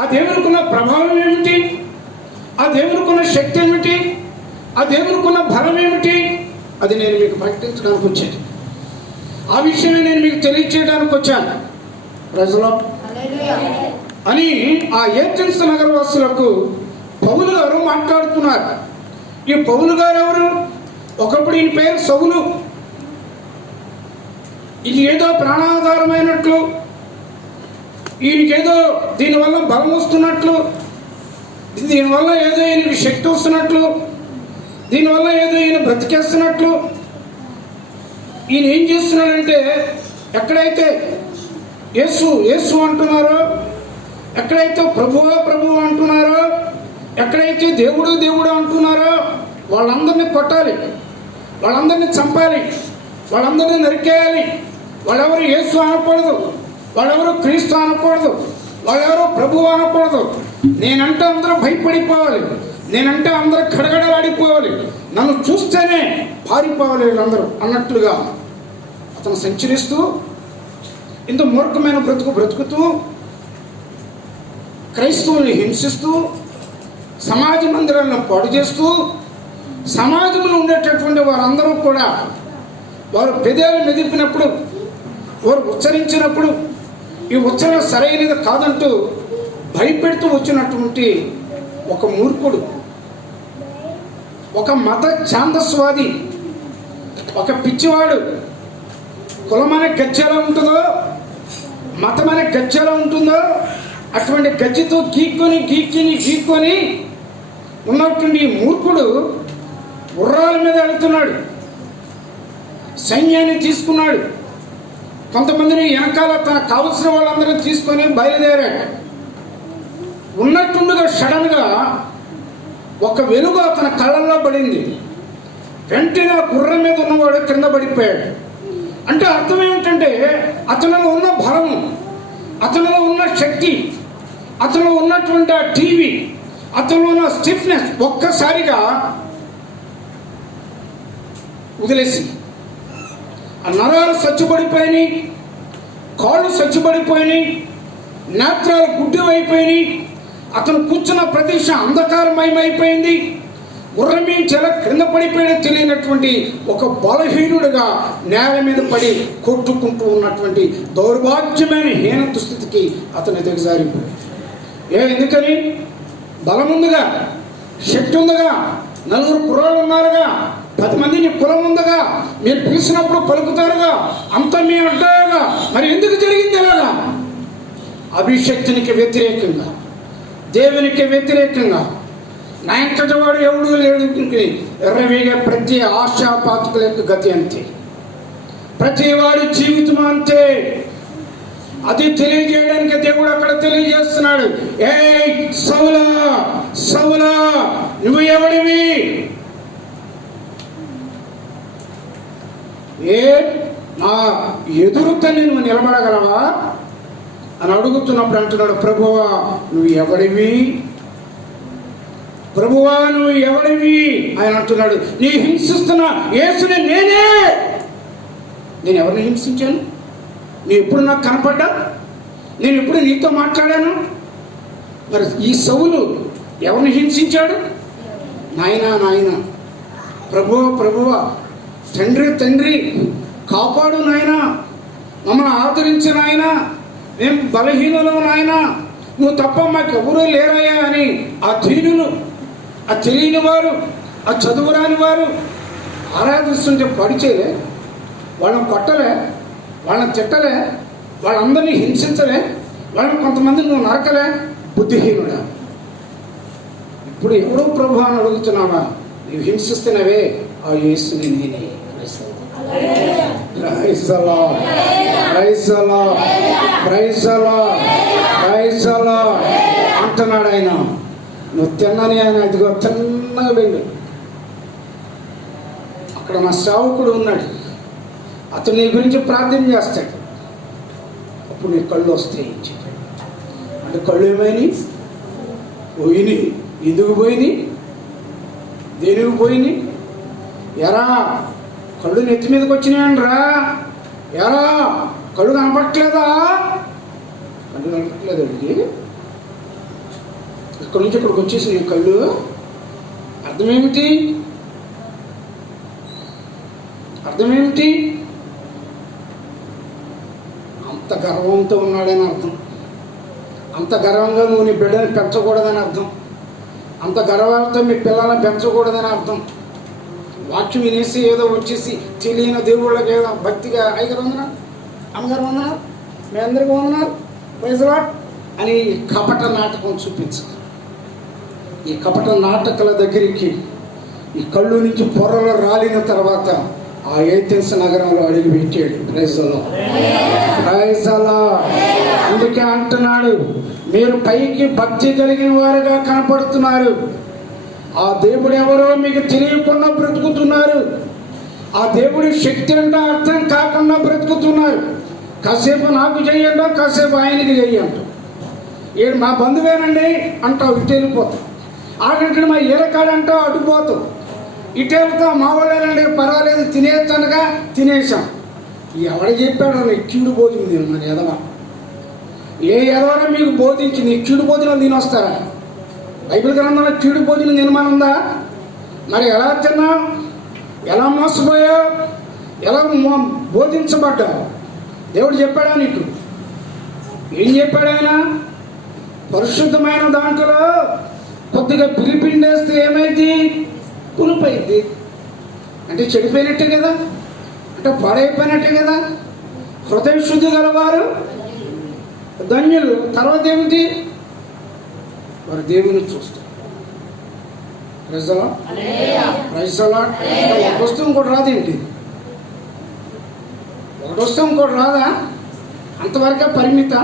ఆ దేవునికున్న ప్రభావం ఏమిటి, ఆ దేవునికున్న శక్తి ఏమిటి, ఆ దేవునికున్న బలం ఏమిటి, అది నేను మీకు ప్రకటించడానికి వచ్చాను. ఆ విషయమే నేను మీకు తెలియచేయడానికి వచ్చాను. ప్రజలు అని ఆ ఏథెన్స్ నగరవాసులకు పౌలు గారు మాట్లాడుతున్నారు. ఈ పౌలు గారు ఎవరు? ఒకప్పుడు ఈయన పేరు సౌలు. ఇది ఏదో ప్రాణాధారమైనట్లు, ఈయనకేదో దీనివల్ల బలం వస్తున్నట్లు, దీనివల్ల ఏదో ఈయనకి శక్తి వస్తున్నట్లు, దీనివల్ల ఏదో ఈయన బ్రతికేస్తున్నట్లు. ఈయన ఏం చేస్తున్నాడంటే, ఎక్కడైతే యేసు యేసు అంటున్నారో, ఎక్కడైతే ప్రభువా ప్రభువు అంటున్నారో, ఎక్కడైతే దేవుడు దేవుడు అంటున్నారో వాళ్ళందరినీ కొట్టాలి, వాళ్ళందరినీ చంపాలి, వాళ్ళందరినీ నరికేయాలి. వాళ్ళెవరు యేసు అనకూడదు, వాళ్ళెవరు క్రీస్తు అనకూడదు, వాళ్ళెవరు ప్రభువు అనకూడదు. నేనంటే అందరూ భయపడిపోవాలి, నేనంటే అందరూ గడగడలాడిపోవాలి, నన్ను చూస్తేనే పారిపోవాలి వీళ్ళందరూ అన్నట్లుగా అతను సంచరిస్తూ ఇంత మూర్ఖమైన బ్రతుకుతూ క్రైస్తవుల్ని హింసిస్తూ సమాజ మందిరాలను పాడు చేస్తూ సమాజంలో ఉండేటటువంటి వారందరూ కూడా వారు పెదాలు మెదిపినప్పుడు, వారు ఉచ్చరించినప్పుడు ఈ ఉచ్చరణ సరైనది కాదంటూ భయపెడుతూ వచ్చినటువంటి ఒక మూర్ఖుడు, ఒక మత ఛాందస్వాది, ఒక పిచ్చివాడు. కులమనే గజ్జ ఎలా ఉంటుందో, మతమనే గజ్జ ఎలా ఉంటుందో అటువంటి గజ్జితో గీక్కొని ఉన్నటువంటి ఈ మూర్ఖుడు గుర్రాల మీద వెళుతున్నాడు. సైన్యాన్ని తీసుకున్నాడు, కొంతమందిని వెనకాల తన కావలసిన వాళ్ళందరినీ తీసుకొని బయలుదేరాడు. ఉన్నట్టుండగా సడన్గా ఒక వెలుగు అతని కళ్ళల్లో పడింది. వెంటనే గుర్రం మీద ఉన్నవాడు కింద పడిపోయాడు. అంటే అర్థం ఏమిటంటే, అతనిలో ఉన్న బలము, అతనిలో ఉన్న శక్తి, అతనిలో ఉన్నటువంటి ఆ టీవీ, అతనిలో ఉన్న స్టిఫ్నెస్ ఒక్కసారిగా వదిలేసి ఆ నరాలు సచ్చుబడిపోయినాయి, కాళ్ళు సచ్చుబడిపోయినాయి, నేత్రాలు గుడ్డివైపోయినాయి. అతను కూర్చున్న ప్రదేశం అంధకారమయమైపోయింది. గుర్రం మీద చెల క్రింద పడిపోయిన తెలియనటువంటి ఒక బలహీనుడిగా నేల మీద పడి కొట్టుకుంటూ ఉన్నటువంటి దౌర్భాగ్యమైన హీన దుస్థితికి అతను దిగజారిపోయాడు. ఎందుకని? బలం ఉందిగా, శక్తి ఉందిగా, నలుగురు కుర్రాళ్ళు ఉన్నారుగా, 10 మంది నీ కులం ఉందిగా, మీరు పిలిచినప్పుడు పలుకుతారుగా, అంతా మీ అడ్డాగా. మరి ఎందుకు జరిగింది ఎలాగా? అభిషక్తునికి వ్యతిరేకంగా, దేవునికి వ్యతిరేకంగా నా ఇంతటి వాడు ఎవడు లేడు. ఎర్రవేగే ప్రతి ఆశాపాతకుల యొక్క గతి అంతే, ప్రతి వాడి జీవితం అంతే. అది తెలియజేయడానికి దేవుడు అక్కడ తెలియజేస్తున్నాడు. ఏయ్ సౌలా సౌలా, నువ్వు ఎవడివి? నా ఎదురుతో నువ్వు నిలబడగలవా అని అడుగుతున్నప్పుడు అంటున్నాడు, ప్రభువా నువ్వు ఎవడివి? ప్రభువా నువ్వు ఎవడివి? ఆయన అంటున్నాడు, నీ హింసిస్తున్న యేసుని నేను ఎవరిని హింసించాను? నీ ఎప్పుడు నాకు కనపడ్డా? నేను ఎప్పుడు నీతో మాట్లాడాను? మరి ఈ సౌలు ఎవరిని హింసించాడు? నాయనా, ప్రభువా, తండ్రి కాపాడు నాయనా, మమ్మల్ని ఆదరించిన ఆయన, మేము బలహీనులు నాయనా, నువ్వు తప్ప మాకు ఎవరూ లేరయ్యా అని ఆ దీనులు, ఆ తెలియని వారు, ఆ చదువురాని వారు ఆరాధిస్తుంటే పడిచేలే, వాళ్ళని కొట్టలే, వాళ్ళని తిట్టలే, వాళ్ళందరినీ హింసించలే, వాళ్ళని కొంతమంది నువ్వు నరకలే. బుద్ధిహీనుడా, ఇప్పుడు ఎవరో ప్రభు అని అడుగుతున్నావా? నువ్వు హింసిస్తున్నవే ఆ యేసుని నేనే. అంటున్నాడు ఆయన. నువ్వు తిన్నని ఆయన అదిగో తిన్నగా వెళ్ళి అక్కడ మా సేవకుడు ఉన్నాడు, అతను నీ గురించి ప్రార్థన చేస్తాడు, అప్పుడు నీ కళ్ళు వస్తాయి చెప్పాడు. అంటే కళ్ళు ఏమైనాయి? పోయినాయి. ఎందుకు పోయినాయి? దేనికి పోయినాయి? ఎరా కళ్ళు నెత్తి మీదకి వచ్చినాయండ్రా, ఎరా కళ్ళు కనపట్లేదా? కళ్ళు కనపట్లేదు అడిగి ఇక్కడి నుంచి ఇక్కడికి వచ్చేసి కళ్ళు అర్థమేమిటి? అర్థమేమిటి? అంత గర్వంతో ఉన్నాడని అర్థం. అంత గర్వంగా నువ్వు నీ బిడ్డని పెంచకూడదని అర్థం. అంత గర్వాలతో మీ పిల్లల్ని పెంచకూడదని అర్థం. వాక్యం వినేసి ఏదో వచ్చేసి తెలియని దేవుళ్ళకి ఏదో భక్తిగా అయ్యగారు వందనాలు, అమ్మగారు వందనాలు, మీ అందరికీ వందనాలు, ప్రైజ్ లార్డ్ అని కపట నాటకం చూపించు. ఈ కపట నాటకాల దగ్గరికి ఈ కళ్ళు నుంచి పొరలు రాలిన తర్వాత ఆ ఏథెన్స్ నగరంలో అడుగు పెట్టాడు. Praise Lord, praise Lord. అందుకే అంటున్నాడు, మీరు పైకి భక్తి కలిగిన వారుగా కనపడుతున్నారు, ఆ దేవుడు ఎవరో మీకు తెలియకుండా బ్రతుకుతున్నారు. ఆ దేవుడి శక్తి అంటే అర్థం కాకుండా బ్రతుకుతున్నారు. కాసేపు నాకు చెయ్యండి, కాసేపు ఆయనకి చెయ్యంట. ఏడు మా బంధువేనండి అంటావు, ఇటు వెళ్ళిపోతావు. ఆడంటే మా ఈరకాడంటావు, అటుపోతావు. ఇటు వెళ్తావు, మా వాళ్ళేనండి పర్వాలేదు తినేస్తానుగా తినేసాం. ఎవడు చెప్పాడు నిత్యుడు భోజనం మన ఎదవా? ఏ ఎదవరా మీకు బోధించి నిత్యుడు భోజనం తినొస్తారా? బైబిల్ గ్రంథంలో కీడు భోజనం తినమనుందా? మరి ఎలా తిన్నావు? ఎలా మోసపోయావు? ఎలా బోధించబడ్డావు? దేవుడు చెప్పాడా నీకు? ఏం చెప్పాడు ఆయన? పరిశుద్ధమైన దాంట్లో కొద్దిగా పిలిపిండేస్తే ఏమైంది? పులుపైంది. అంటే చెడిపోయినట్టే కదా, అంటే పాడైపోయినట్టే కదా. హృదయ శుద్ధి గలవారు ధన్యులు. తర్వాత ఏమిటి? వారు దేవుని చూస్తారు. ఒక వస్తువు కూడా రాదేంటి? ఒక వస్తువు కూడా రాదా? అంతవరకే పరిమిత.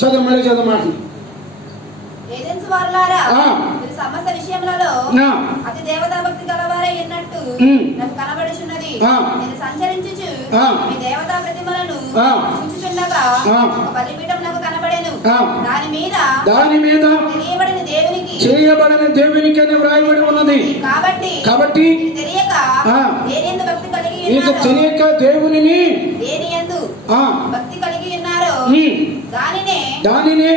చదువు మళ్ళీ చదవమాట. సమస్త విషయములలో అతి దేవతా భక్తి గలవారై ఉన్నట్టు నాకు కనబడుచున్నది. నేను సంచరించుచు మీ దేవతా ప్రతిమలను చూచుచుండగా ఒక బలిపీఠం నాకు కనబడెను. దాని మీద చేయబడిన దేవునికి అని వ్రాయబడి ఉన్నది. కాబట్టి తెలియక దేవునిని భక్తి కలిగి ఉన్నారు. దానినే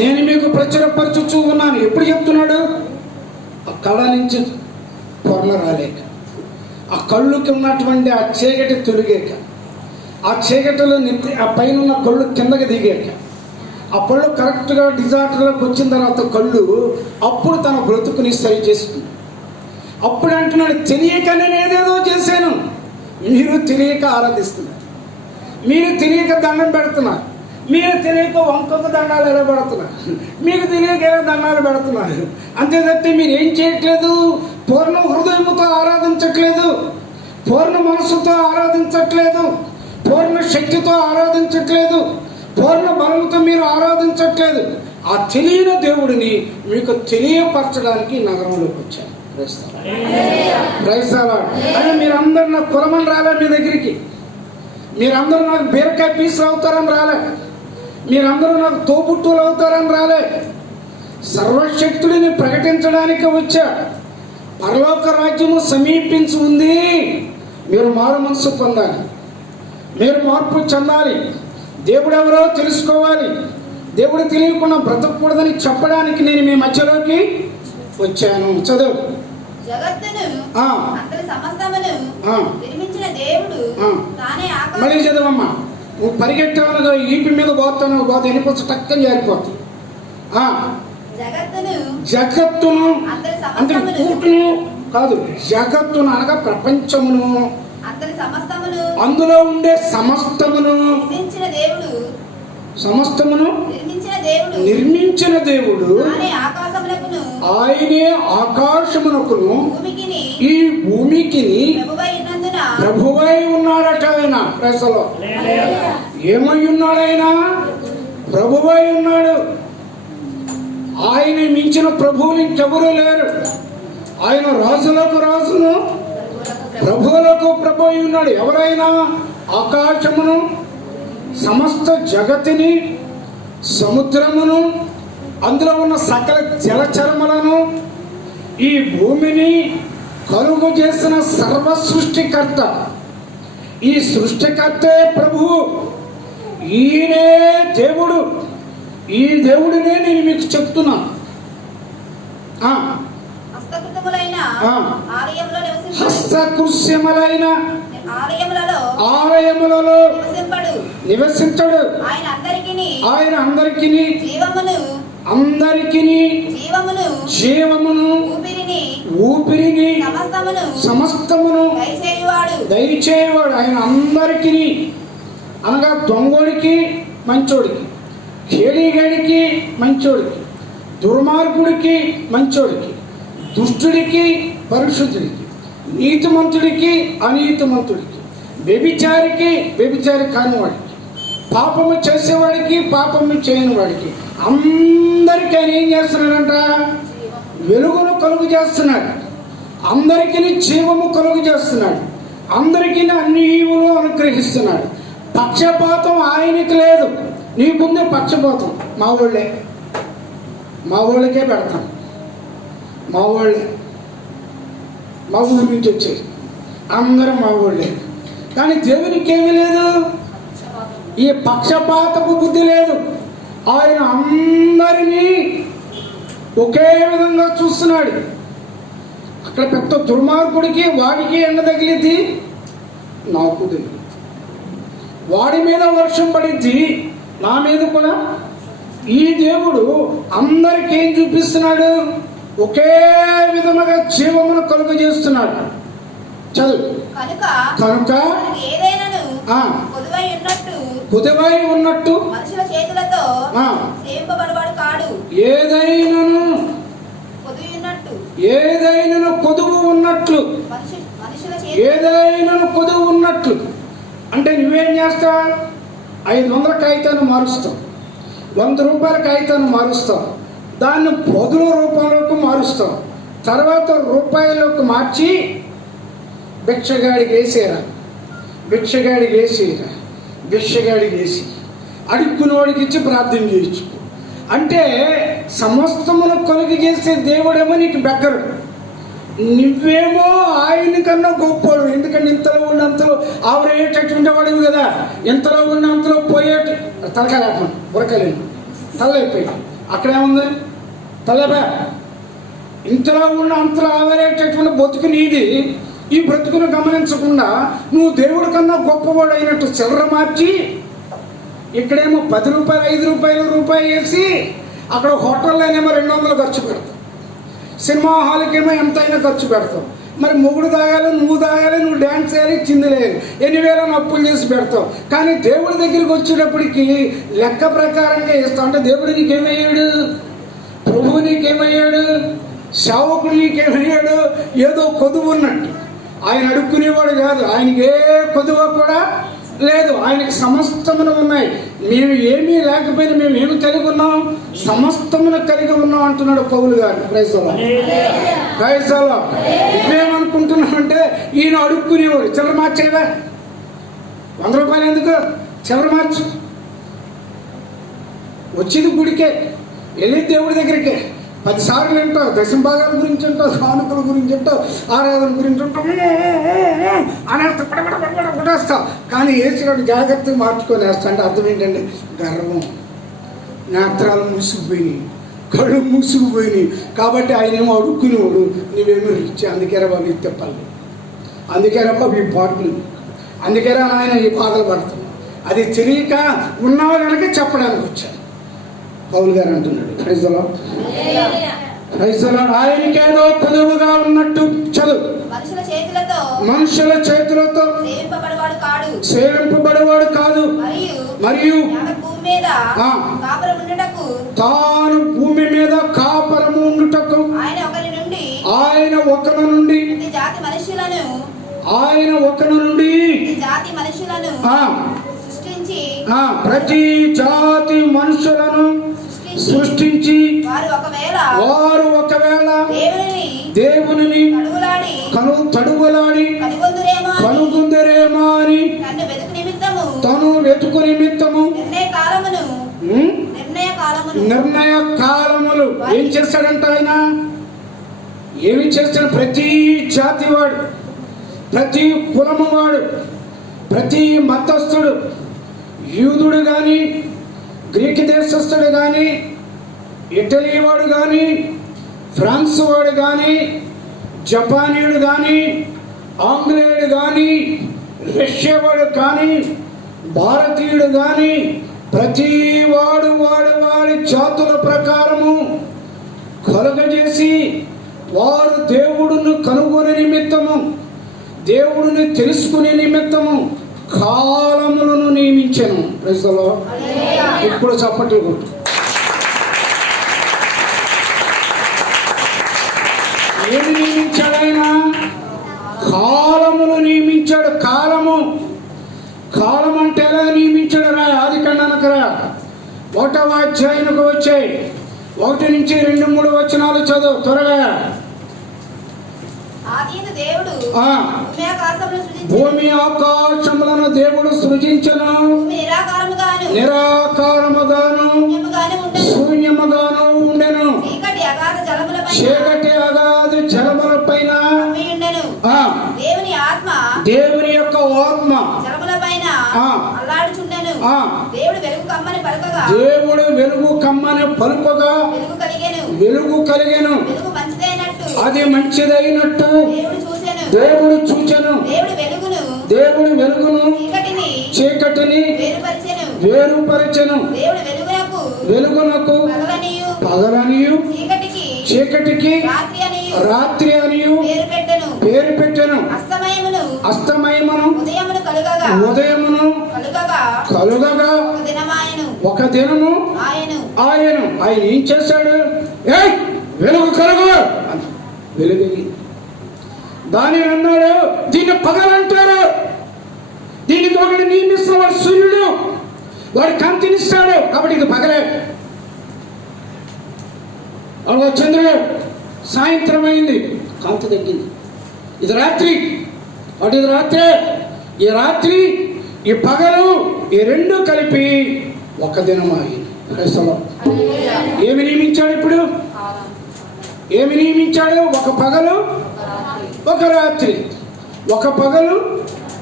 నేను మీకు ప్రచురపరచుచూ ఉన్నాను. ఎప్పుడు చెప్తున్నాడు? ఆ కళ్ళ నుంచి పొరలు రాలేక, ఆ కళ్ళుకి ఉన్నటువంటి ఆ చీకటి తొలిగాక, ఆ చీకటిలో ఆ పైన ఉన్న కళ్ళు కిందకి దిగాక, ఆ పళ్ళు కరెక్ట్గా డిజార్టర్లోకి వచ్చిన తర్వాత కళ్ళు అప్పుడు తన బ్రతుకుని సరి చేసుకుంది. అప్పుడు అంటున్నాడు, తెలియక నేను ఏదేదో చేశాను. మీరు తెలియక ఆరాధిస్తున్నారు, మీరు తెలియక దండం పెడుతున్నారు, మీరు తెలియక వంకొక దండాలు ఎలా పెడుతున్నారు, మీకు తెలియక ఎలా దండాలు పెడుతున్నారు. అంతే తప్పితే మీరు ఏం చేయట్లేదు, పూర్ణ హృదయముతో ఆరాధించట్లేదు, పూర్ణ మనసుతో ఆరాధించట్లేదు, పూర్ణ శక్తితో ఆరాధించట్లేదు, పూర్ణ బలంతో మీరు ఆరాధించట్లేదు. ఆ తెలియని దేవుడిని మీకు తెలియపరచడానికి నగరంలోకి వచ్చాను. Praise Lord. అని మీరందరూ నాకు కులమని రాలే, మీ దగ్గరికి మీరందరూ నాకు బీరకాయ పీసులు అవుతారని రాలే, మీరందరూ నాకు తోబుట్టులు అవుతారని రాలే. సర్వశక్తుడిని ప్రకటించడానికి వచ్చా. పరలోక రాజ్యము సమీపించి ఉంది. మీరు మారు మనసు పొందాలి, మీరు మార్పు చెందాలి, దేవుడు ఎవరో తెలుసుకోవాలి. దేవుడు తెలియకుండా బ్రతకూడదని చెప్పడానికి నేను మీ మధ్యలోకి వచ్చాను. చదువు. మళ్ళీ చదవమ్మా. నువ్వు పరిగెట్టావుగా ఈపి మీద పోతాను, బాధ ఎనిపోవచ్చు, టక్కని జారిపోతుంది. జగత్తును అంటే పూర్తిను కాదు, జగత్తును అనగా ప్రపంచమును, అందులో ఉండే సమస్తమును నిర్మించిన దేవుడు ఆయనే ఆకాశమునకును ఈ భూమికి ప్రభువై ఉన్నాడట. ఆయన ప్రజలో ఏమై ఉన్నాడు? ఆయన ప్రభువై ఉన్నాడు. ఆయన మించిన ప్రభువులు ఇంకెవరూ లేరు. ఆయన రాజులకు రాజును, ప్రభువులకు ప్రభు అయి ఉన్నాడు. ఎవరైనా ఆకాశమును, సమస్త జగతిని, సముద్రమును, అందులో ఉన్న సకల జలచరములను, ఈ భూమిని కలుగు చేసిన సర్వ సృష్టికర్త, ఈ సృష్టికర్తే ప్రభువు, ఈయనే దేవుడు. ఈ దేవుడినే నేను మీకు చెప్తున్నాను. హస్తకృతములైన ఆలయములో హస్తకృత్యములైన ఆలయములలో నివసించడు. ఆయన అందరికిని జీవమును ఊపిరిని సమస్తమును దయచేవాడు. ఆయన అందరికీ, అనగా దొంగోడికి మంచోడికి, కేడిగాడికి మంచోడికి, దుర్మార్గుడికి మంచోడికి, దుష్టుడికి పరిశుద్ధుడికి, నీతిమంతుడికి అనీతిమంతుడికి, వ్యభిచారి కానివాడికి, పాపము చేసేవాడికి పాపము చేయని వాడికి అందరికీ ఆయన ఏం చేస్తున్నాడంట? వెలుగును కలుగు చేస్తున్నాడు. అందరికీ జీవము కలుగు చేస్తున్నాడు. అందరికీ అన్ని ఈవులు అనుగ్రహిస్తున్నాడు. పక్షపాతం ఆయనకి లేదు. నీకుంది పక్షపాతం. మా వాళ్ళకే పెడతాం. మా ఊరి నుంచి వచ్చేది అందరూ మా వాళ్ళే. కానీ దేవునికి ఏమీ లేదు, ఈ పక్షపాతపు బుద్ధి లేదు. ఆయన అందరినీ ఒకే విధంగా చూస్తున్నాడు. అక్కడ పెద్ద దుర్మార్గుడికి వాడికి ఎండ తగిలిద్ది, నాకు తగిలి, వాడి మీద వర్షం పడిద్ది, నా మీద కూడా. ఈ దేవుడు అందరికీ ఏం చూపిస్తున్నాడు? ఒకే విధముగా జీవమును కలుగు చేస్తున్నాడు. చదువు. కనుక పొదువై ఉన్నట్టు ఏదైనను కొదువు ఉన్నట్లు, ఏదైనా కొదువు ఉన్నట్లు అంటే నువ్వేం చేస్తావు? 500 కాగితాన్ని మారుస్తావు, 100 రూపాయల కాగితాన్ని మారుస్తావు, దాన్ని 10 రూపాయలకు మారుస్తాం. తర్వాత రూపాయలకు మార్చి భిక్షగాడికి వేసి అడుక్కునేవాడికి ఇచ్చి ప్రార్థన చేయొచ్చు. అంటే సమస్తమును కలుగు చేసే దేవుడేమో నీకు బెగ్గరు, నువ్వేమో ఆయన కన్నా గొప్పవాడు. ఎందుకంటే ఇంతలో ఉన్నంతలో ఆవరేటటువంటి వాడివి కదా. ఇంతలో ఉన్నంతలో పోయేట తలకాయ లేకుండా ఉరకలేను, తలైపోయి అక్కడేముంది తలబా. ఇంతలో ఉన్న అంతలో ఆవరేటటువంటి బతుకు నీది. ఈ బ్రతుకును గమనించకుండా నువ్వు దేవుడి కన్నా గొప్పవాడు అయినట్టు చిల్లర మార్చి ఇక్కడేమో 10 రూపాయలు 5 రూపాయలు రూపాయి వేసి అక్కడ హోటల్లోనేమో 200 ఖర్చు పెడతావు, సినిమా హాల్కేమో ఎంతైనా ఖర్చు పెడతావు. మరి మొగుడు తాగాలి, నువ్వు తాగాలి, నువ్వు డ్యాన్స్ చేయాలి, చిందులేదు, ఎన్ని వేలని అప్పులు చేసి పెడతావు. కానీ దేవుడి దగ్గరికి వచ్చేటప్పటికి లెక్క ప్రకారంగా ఇస్తావు. అంటే దేవుడు నీకేమయ్యాడు? ప్రభువు నీకేమయ్యాడు? సేవకుడు నీకేమయ్యాడు? ఏదో కొదువు ఉన్నట్టు. ఆయన అడుక్కునేవాడు కాదు, ఆయనకి ఏ కొదువ కూడా లేదు. ఆయనకి సమస్తమును ఉన్నాయి. మేము ఏమీ లేకపోయినా మేము ఏమి కలిగి ఉన్నాం? సమస్తమును కలిగి ఉన్నాం అంటున్నాడు పౌలు గారు. Praise the Lord. నువ్వేమనుకుంటున్నావు అంటే ఈయన అడుక్కునేవాడు. చిల్లర మార్చేవా? 100 రూపాయలు ఎందుకు? చిల్లర మార్చు. వచ్చేది గుడికే, వెళ్ళి దేవుడి దగ్గరికే. 10 సార్లు వింటావు, దశంభాగాల గురించి అంటావు, కానుకల గురించి అంటావు, ఆరాధన గురించి అంటావు, అనేస్తా కొట్టేస్తావు. కానీ వేసినట్టు జాగ్రత్తగా మార్చుకొని వేస్తా. అంటే అర్థం ఏంటంటే గర్వం, నేత్రాలు మూసుకుపోయినాయి, కళ్ళు మూసుకుపోయినాయి. కాబట్టి ఆయన ఏమో అడుక్కునేవాడు, నువ్వేమో ఇచ్చి. అందుకేరా బాబు ఈ తెప్పాలి, అందుకేరా బాబు ఈ పాటలు, అందుకేరా ఆయన ఈ బాధలు పడుతున్నావు. అది తెలియక ఉన్నావు కనుక చెప్పడానికి వచ్చాను. పౌలు గారు అంటున్నాడు. Praise the Lord. ఆయనకేదో కొదువుగా ఉన్నట్టు. చదువు. మనుషుల చేతులతో సేవింపబడేవాడు కాదు, మరియు తాను భూమి మీద కాపరము ఉండుటకు ఆయన ఒకరి నుండి ప్రతి జాతి మనుషులను సృష్టించి వారు ఒకవేళ దేవుని తడువులాడి కనుగొందరేమో అని తను వెతుకు నిమిత్తము నిర్ణయ కాలములు ఏం చేస్తాడంట ఆయన? ఏమి చేస్తాడు? ప్రతి జాతి వాడు, ప్రతి కులము వాడు, ప్రతి మతస్థుడు, యూదుడు కానీ గ్రీక్ దేశస్థుడు కానీ, ఇటలీ వాడు కానీ, ఫ్రాన్స్ వాడు కానీ, జపానీయుడు కానీ, ఆంగ్లేయుడు కానీ, రష్యా వాడు కానీ, భారతీయుడు కానీ, ప్రతి వాడు వాడి జాతుల ప్రకారము కలుగజేసి వారు దేవుడును కనుగొనే నిమిత్తము, దేవుడిని తెలుసుకునే నిమిత్తము కాలములను నియమించాను. ప్రజలో ఇప్పుడు చప్పట్లు కొట్టు. ఏమి నియమించాడు ఆయన? కాలములు నియమించాడు. కాలం అంటే ఎలా నియమించాడు? రా ఆదికాండానికి 1వ అధ్యాయానికి వచ్చాయి. 1 నుంచి 2, 3 వచనాలు చదువు త్వరగా. భూమి ఆకాశములను దేవుడు సృజించను, నిరాకారముగాను శూన్యముగాను ఉండెను, చీకటి అగాధ జలముల పైన దేవుని యొక్క ఆత్మ దేవుడు వెలుగు కమ్మని పలుకగా వెలుగు కలిగెను, అది మంచిదైనట్టు దేవుడు చూచెను. దేవుడు వెలుగును చీకటిని వేరుపరచెను. వెలుగునకు పగలనియు చీకటికి రాత్రి అనియు పేరు పెట్టెను. అస్తమయమును ఉదయమును కలుగగా ఒక దినము ఆయను. ఆయన ఏం చేశాడు? వెలుగు కలుగు, వెలుగు. దానిని అన్నాడు, దీన్ని పగలంటారు. దీనికి ఒకటి నియమిస్తున్న సూర్యుడు, వాడు కాంతినిస్తాడు, కాబట్టి ఇది పగలే. చంద్రుడు సాయంత్రం అయింది, కాంతి తగ్గింది. ఇది రాత్రి, అటు ఇది రాత్రి. ఈ రాత్రి ఈ పగలు ఈ రెండు కలిపి ఒక దినం అయింది. ఏమి నియమించాడు ఇప్పుడు? ఏమి నియమించాడు? ఒక పగలు ఒక రాత్రి, ఒక పగలు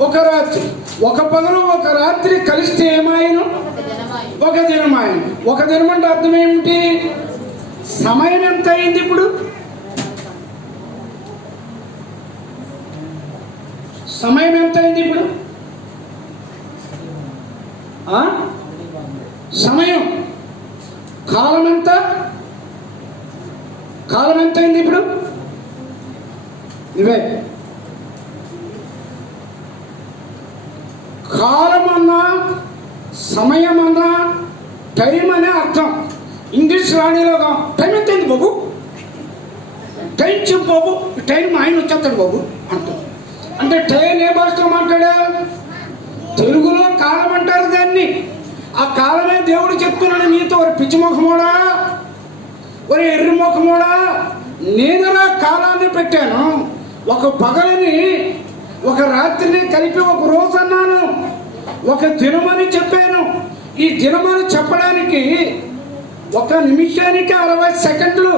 ఒక రాత్రి, ఒక పగలు ఒక రాత్రి కలిస్తే ఏమాయను? ఒక దినమాయను. ఒక దినం అంటే అర్థం ఏమిటి? సమయం ఎంత అయింది ఇప్పుడు? సమయం ఎంత అయింది ఇప్పుడు? సమయం, కాలం ఎంత? కాలం ఎంత అయింది ఇప్పుడు? ఇవే కాలం అన్నా సమయం అన్నా టైం అనే అర్థం. ఇంగ్లీష్ రాణిలోగా టైం ఎంత అయింది బాబు, టైం చెప్పు బాబు, టైం ఆయన వచ్చేస్తాడు బాబు అంటాడు. అంటే టైం ఏ భాషలో మాట్లాడా? తెలుగులో కాలం అంటారు దాన్ని. ఆ కాలమే దేవుడు చెప్తున్నాడు నీతో, ఒక పిచ్చిముఖమోడా, ఒక ఎర్రిముఖమోడా, నేనురా కాలాన్ని పెట్టాను. ఒక పగలని ఒక రాత్రిని కలిపి ఒక రోజు అన్నాను, ఒక దినమని చెప్పాను. ఈ దినమని చెప్పడానికి ఒక నిమిషానికి 60 సెకండ్లు.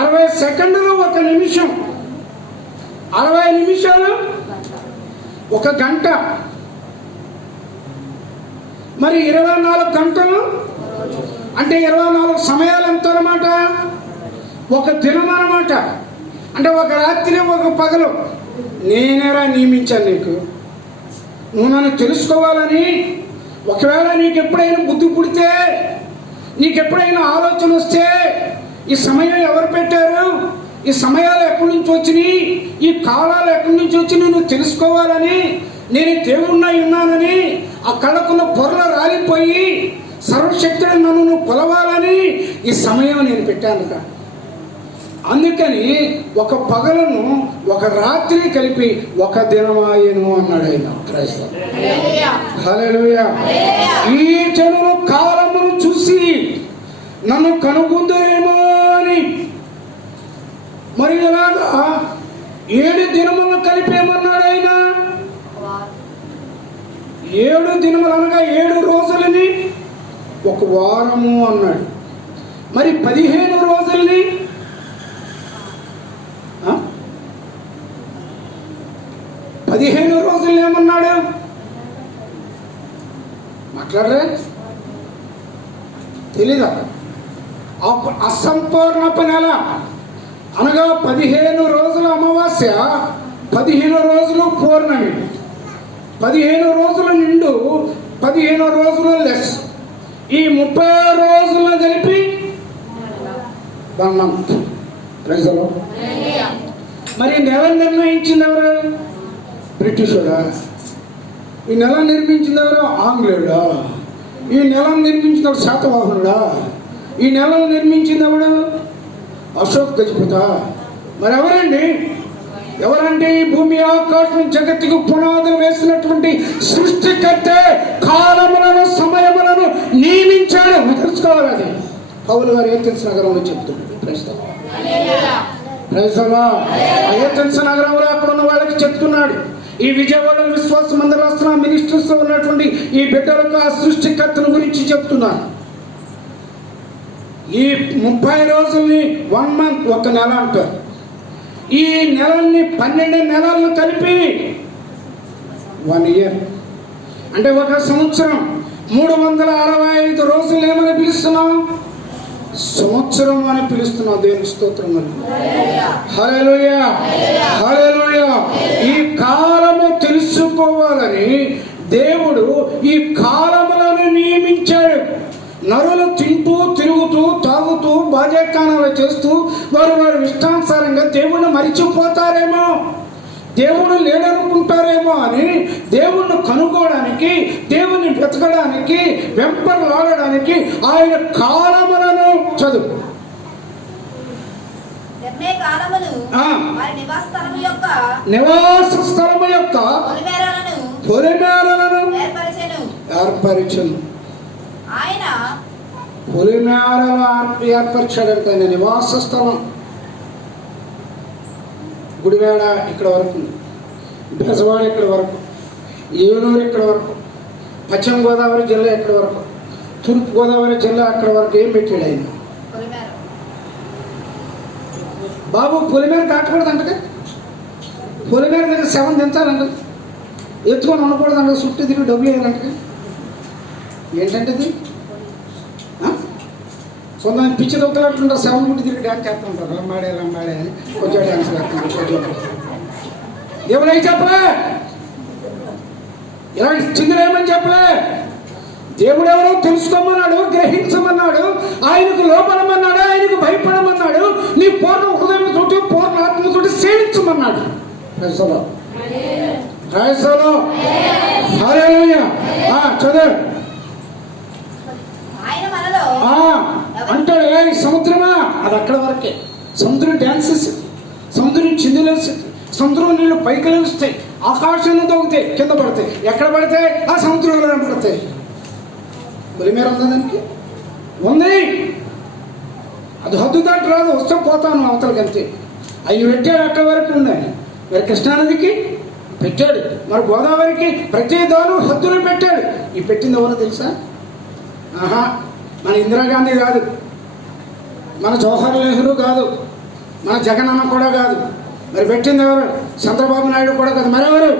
60 సెకండ్లు ఒక నిమిషం, 60 నిమిషాలు ఒక గంట. మరి 24 గంటలు అంటే 24 సమయాలు ఎంత అన్నమాట? ఒక దినం అన్నమాట. అంటే ఒక రాత్రి ఒక పగలు. నేనేరా నియమించాను నీకు, నువ్వు నన్ను తెలుసుకోవాలని. ఒకవేళ నీకు ఎప్పుడైనా బుద్ధి పుడితే, నీకు ఎప్పుడైనా ఆలోచన వస్తే, ఈ సమయం ఎవరు పెట్టారు, ఈ సమయాలు ఎక్కడి నుంచి వచ్చినాయి, ఈ కాలాలు ఎక్కడి నుంచి వచ్చినాయి నువ్వు తెలుసుకోవాలని, నేను దేవుణ్ణి ఉన్నానని, ఆ కళ్ళకున్న పొరలు రాలిపోయి సర్వశక్తుడు నన్ను నువ్వు కొలవాలని ఈ సమయం నేను పెట్టాను. అందుకని ఒక పగలను ఒక రాత్రి కలిపి ఒక దినమాయను అన్నాడు ఆయన. హల్లెలూయా. ఈ జనులు కాలమును చూసి నన్ను కనుగొందురేమో అని. మరి ఎలాగా 7 దినములను కలిపేమన్నాడు ఆయన. 7 దినములు అనగా 7 రోజులని ఒక వారము అన్నాడు. మరి 15 రోజుల్ని 15 రోజులు ఏమన్నాడు? మాట్లాడరే? తెలీదా? అసంపూర్ణపు నెల అనగా 15 రోజుల అమావాస్య, 15 రోజులు పూర్ణమి, 15 రోజుల నిండు, 15 రోజుల లెస్, ఈ 30 రోజులను కలిపి 1 మంత్. ప్రజలు మరి నెల నిర్ణయించింది ఎవరు? బ్రిటిషుడా? ఈ నెల నిర్మించింది ఎవరు? ఆంగ్లేయుడా? ఈ నెల నిర్మించిన శాతవాహనుడా? ఈ నెలను నిర్మించింది ఎవడు? అశోక్ గజపత. మరి ఎవరండి? ఎవరంటే ఈ భూమి ఆకాశం జగత్తుకు పునాదులు వేసినటువంటి సృష్టికర్త కాలములను సమయములను నియమించాడు. తెలుసుకోవాలి. అది పౌలు గారు ఏథెన్స్ నగరంలో చెప్తున్నాడు. ఏథెన్స్ నగరంలో అక్కడ ఉన్న వాళ్ళకి చెప్తున్నాడు. ఈ విజయవాడ విశ్వాస మందిరాస్తున్న మినిస్టర్స్ లో ఉన్నటువంటి ఈ బిడ్డలకు ఆ సృష్టికర్తను గురించి చెప్తున్నాను. ఈ 30 రోజుల్ని 1 మంత్, 1 నెల అంటారు. ఈ నెలల్ని 12 నెలలను కలిపి 1 ఇయర్ అంటే 1 సంవత్సరం. 365 రోజులు ఏమని పిలుస్తున్నాం? సంవత్సరం అని పిలుస్తున్నాం. దేవుని స్తోత్రం. హల్లెలూయా, హల్లెలూయా. ఈ కాలము తెలుసుకోవాలని దేవుడు ఈ కాలములను నియమించాడు. నరులు తింటూ తిరుగుతూ తాగుతూ బాధ్యకానాలు చేస్తూ వారి ఇష్టానుసారంగా దేవుణ్ణి మరిచిపోతారేమో, దేవుడు లేడనుకుంటారేమో అని దేవుణ్ణి కనుగోవడానికి, దేవుణ్ణి వెతకడానికి, వెంపర్లాడడానికి ఆయన కాలములను చదువు. నివాస స్థలము యొక్క పొలిమేరలను ఏర్పరిచెను. ఆయన పొలిమేరలు ఏర్పరిచాడంటే నివాస స్థలం. గుడివేడ ఇక్కడ వరకు, బెజవాడ ఇక్కడ వరకు, ఏలూరు ఇక్కడ వరకు, పశ్చిమ గోదావరి జిల్లా ఇక్కడ వరకు, తూర్పు గోదావరి జిల్లా అక్కడ వరకు ఏం పెట్టాడు ఆయన? బాబు పొలిమేర దాటకూడదంట. పొలిమేర దగ్గర 7 దించాలంట. ఎత్తుకొని ఉండకూడదంట. చుట్టూ తిరిగి డబ్బులు వేయాలంట. ఏంటంటే అది కొంతమంది పిచ్చి దొక్కలాడుతుంటారు. 7 గుంటి తిరిగి డ్యాన్స్ చేస్తుంటారు. లంబాడే లంబాడే అని కొంచెం డ్యాన్స్ వేస్తుంటారు. దేవుడు ఏం చెప్పలే, ఇలాంటి చిందులేమని చెప్పలే. దేవుడు ఎవరో తెలుసుకోమన్నాడు, గ్రహించమన్నాడు, ఆయనకు లోపడమన్నాడు, ఆయనకు భయపడమన్నాడు, నీ పూర్ణ హృదయంతో పూర్ణ ఆత్మతో సేవించమన్నాడు. చదువు అంటాడు. ఏ సముద్రమా, అది అక్కడ వరకే. సముద్రం డ్యాన్స్ వేస్తుంది, సముద్రం చిందులేస్తుంది, సముద్రం నీళ్ళు పైకి లేస్తాయి, ఆకాశంలో దొక్కుతాయి, కింద పడతాయి. ఎక్కడ పడతాయి? ఆ సముద్రంలో పడతాయి. పొలిమేర ఉందా దానికి? ఉంది. అది హద్దు దాటి రాదు. వస్తే పోతాను అవతలకి. అంతే. ఆయన పెట్టాడు అక్కడ వరకు ఉన్నాయి. మరి కృష్ణానదికి పెట్టాడు, మరి గోదావరికి ప్రతి దాను హద్దులు పెట్టాడు. ఈ పెట్టింది ఎవరో తెలుసా? మన ఇందిరాగాంధీ కాదు, మన జవహర్లాల్ నెహ్రూ కాదు, మన జగనన్న కూడా కాదు. మరి పెట్టింది ఎవరు? చంద్రబాబు నాయుడు కూడా కాదు. మరెవరు?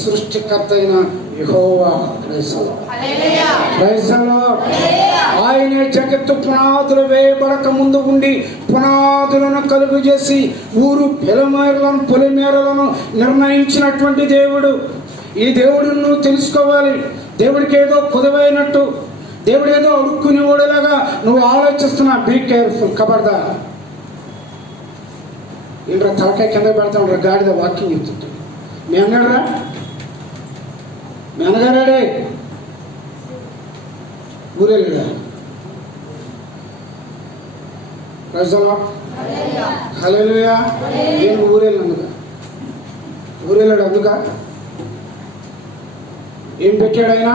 సృష్టికర్త అయిన యెహోవా. ఆయనే జగత్తు పునాదులు వేయబడక ముందు ఉండి పునాదులను కలుగు చేసి ఊరు పొలిమేరలను నిర్ణయించినటువంటి దేవుడు. ఈ దేవుడిని నువ్వు తెలుసుకోవాలి. దేవుడికి ఏదో కుదవైనట్టు, దేవుడు ఏదో అడుక్కుని ఓడేలాగా నువ్వు ఆలోచిస్తున్నా. Be careful. కబర్దా. ఏంట్రా తలకాయ కింద పెడతా ఉంటారు. గాడిద వాకింగ్ చెప్తుంటాడు. మీ అన్నాడురా, మీ అన్నగారాడే ఊరెళ్ళాడా? ప్రజలు హల్లెలూయా. నేను ఊరెళ్ళినందుక, ఊరెళ్ళాడు. అందుక ఏం పెట్టాడు ఆయన?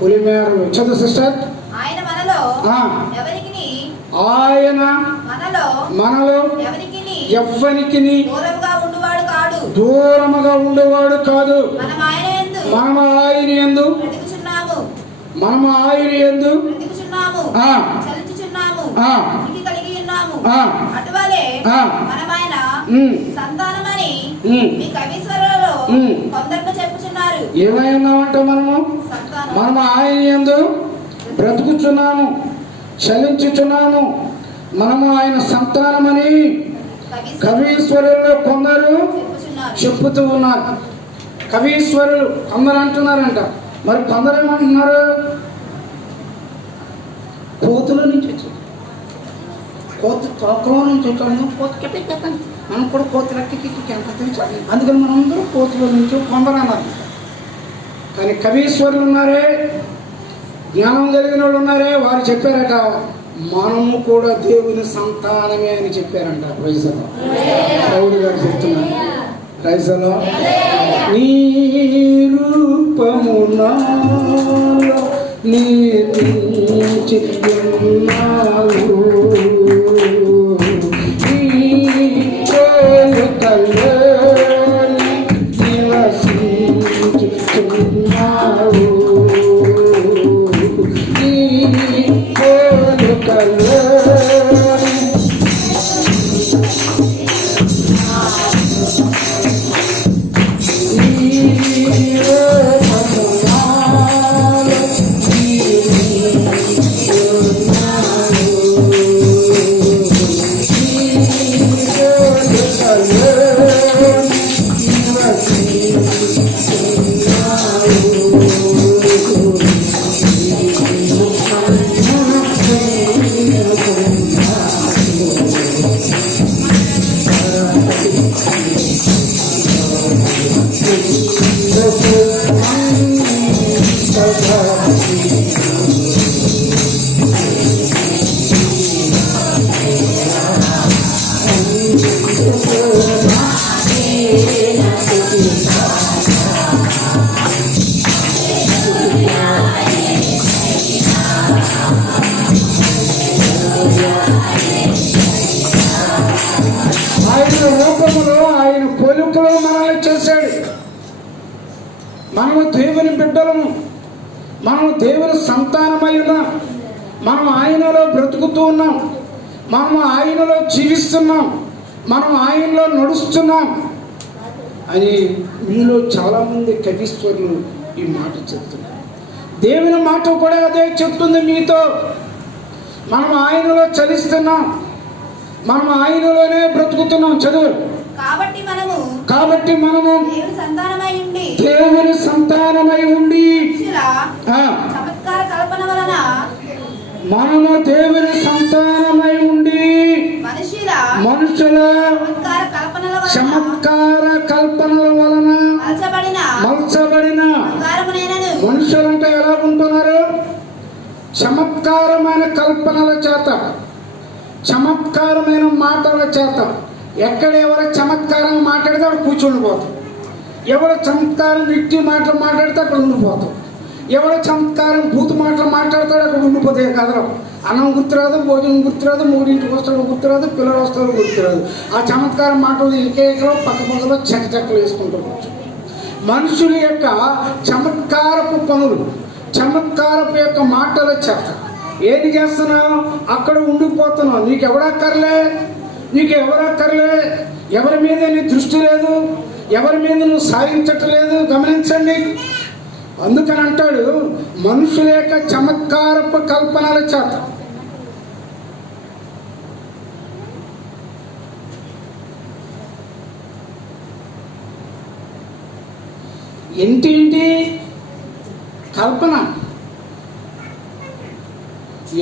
పొలిమేరలు. చదువు సిస్టర్. ఆయన మనలో ఎవ్వనికి దూరముగా ఉండేవాడు కాదు. మనము ఆయన యందు ఏమై ఉన్నామంట? మనము ఆయన యందు బ్రతుకుచున్నాము. చలించుచున్నాము. మనము ఆయన సంతానమని కవీశ్వరుల్లో కొందరు చెప్పుతూ ఉన్నారు. కవీశ్వరులు కొందరు అంటున్నారంట. మరి కొందరు ఏమంటున్నారు? కోతుల నుంచి వచ్చాడు, కోతి తోకలో నుంచి వచ్చాడు. కోతి మనం కూడా కోతులకి ఎంత తెలుసు. అందుకని మనందరూ కోతుల నుంచి కొందరు అన్నారు. కానీ కవీశ్వరులు ఉన్నారే, జ్ఞానం కలిగిన వాళ్ళు ఉన్నారే, వారు చెప్పారట మనము కూడా దేవుని సంతానమే అని చెప్పారంట. ప్రైజలో పౌలు గారు చెప్తున్నారు. ప్రైజలో నీ రూపము నాలో నిర్మించి ఉన్నావు, నీ కోరికలో నివసించుచున్నావు, నీ కోరికలో ఆయన పోలికలో మనల్ని చేశాడు. మనము దేవుని బిడ్డలము, మనము దేవుని సంతానమై ఉన్నాం, మనం ఆయనలో బ్రతుకుతూ ఉన్నాం, మనము ఆయనలో జీవిస్తున్నాం, మనం ఆయనలో నడుస్తున్నాం అని మీలో చాలామంది కవీశ్వరులు ఈ మాట చెప్తున్నారు. దేవుని మాట కూడా అదే చెప్తుంది మీతో. మనం ఆయనలో చలిస్తున్నాం, మనం ఆయనలోనే బ్రతుకుతున్నాం. చదువు. కాబట్టి మనము దేవుని సంతానమై ఉండి మనము దేవుని సంతానమై ఉండి మనుషుల చమత్కార కల్పనల వలన మలచబడిన మనుషులంటే ఎలా ఉంటున్నారు? చమత్కారమైన కల్పనల చేత, చమత్కారమైన మాటల చేత. ఎక్కడ ఎవరు చమత్కారం మాట్లాడితే అక్కడ కూర్చుని పోతాం, ఎవరు చమత్కారం వ్యక్తి మాటలు మాట్లాడితే అక్కడ ఉండిపోతాం, ఎవరో చమత్కారం భూత మాటలు మాట్లాడతాడు అక్కడ ఉండిపోతే కదలం. అన్నం గుర్తురాదు, భోజనం గుర్తురాదు, మూడింటికి వస్తాడు గుర్తురాదు, పిల్లలు వస్తాడు గుర్తురాదు. ఆ చమత్కారం మాటలు ఏకేకలో పక్క పక్కలో చెక్కలు వేసుకుంటూ మనుషుల యొక్క చమత్కారపు పనులు, చమత్కారపు యొక్క మాటల చేత ఏది చేస్తున్నావు? అక్కడ ఉండిపోతున్నావు. నీకు ఎవరక్కర్లే, ఎవరి మీద నీ దృష్టి లేదు, ఎవరి మీద నువ్వు సాధించట్లేదు. గమనించండి. అందుకని అంటాడు మనుషుల యొక్క చమత్కారపు కల్పనల చేత. ఏంటి కల్పన,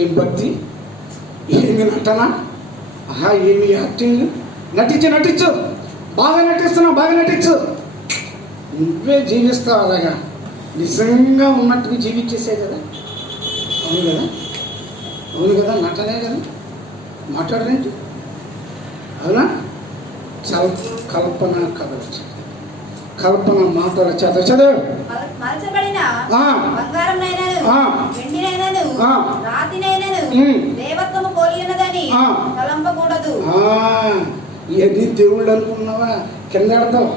ఏం భక్తి, ఏమి నటన, ఏమి యాక్టింగ్. నటించు, బాగా నటించు. నువ్వే జీవిస్తావు అలాగా, నిజంగా ఉన్నట్టుగా జీవించేసే కదా. అవును కదా, నటనే కదా, మాట్లాడరేంటి? అవునా? కల్పన కథల చేత, కల్పన మాటల చేత. చదువు. ఇవన్నీ దేవుళ్ళు అనుకున్నావా? కింద ఆడతావు,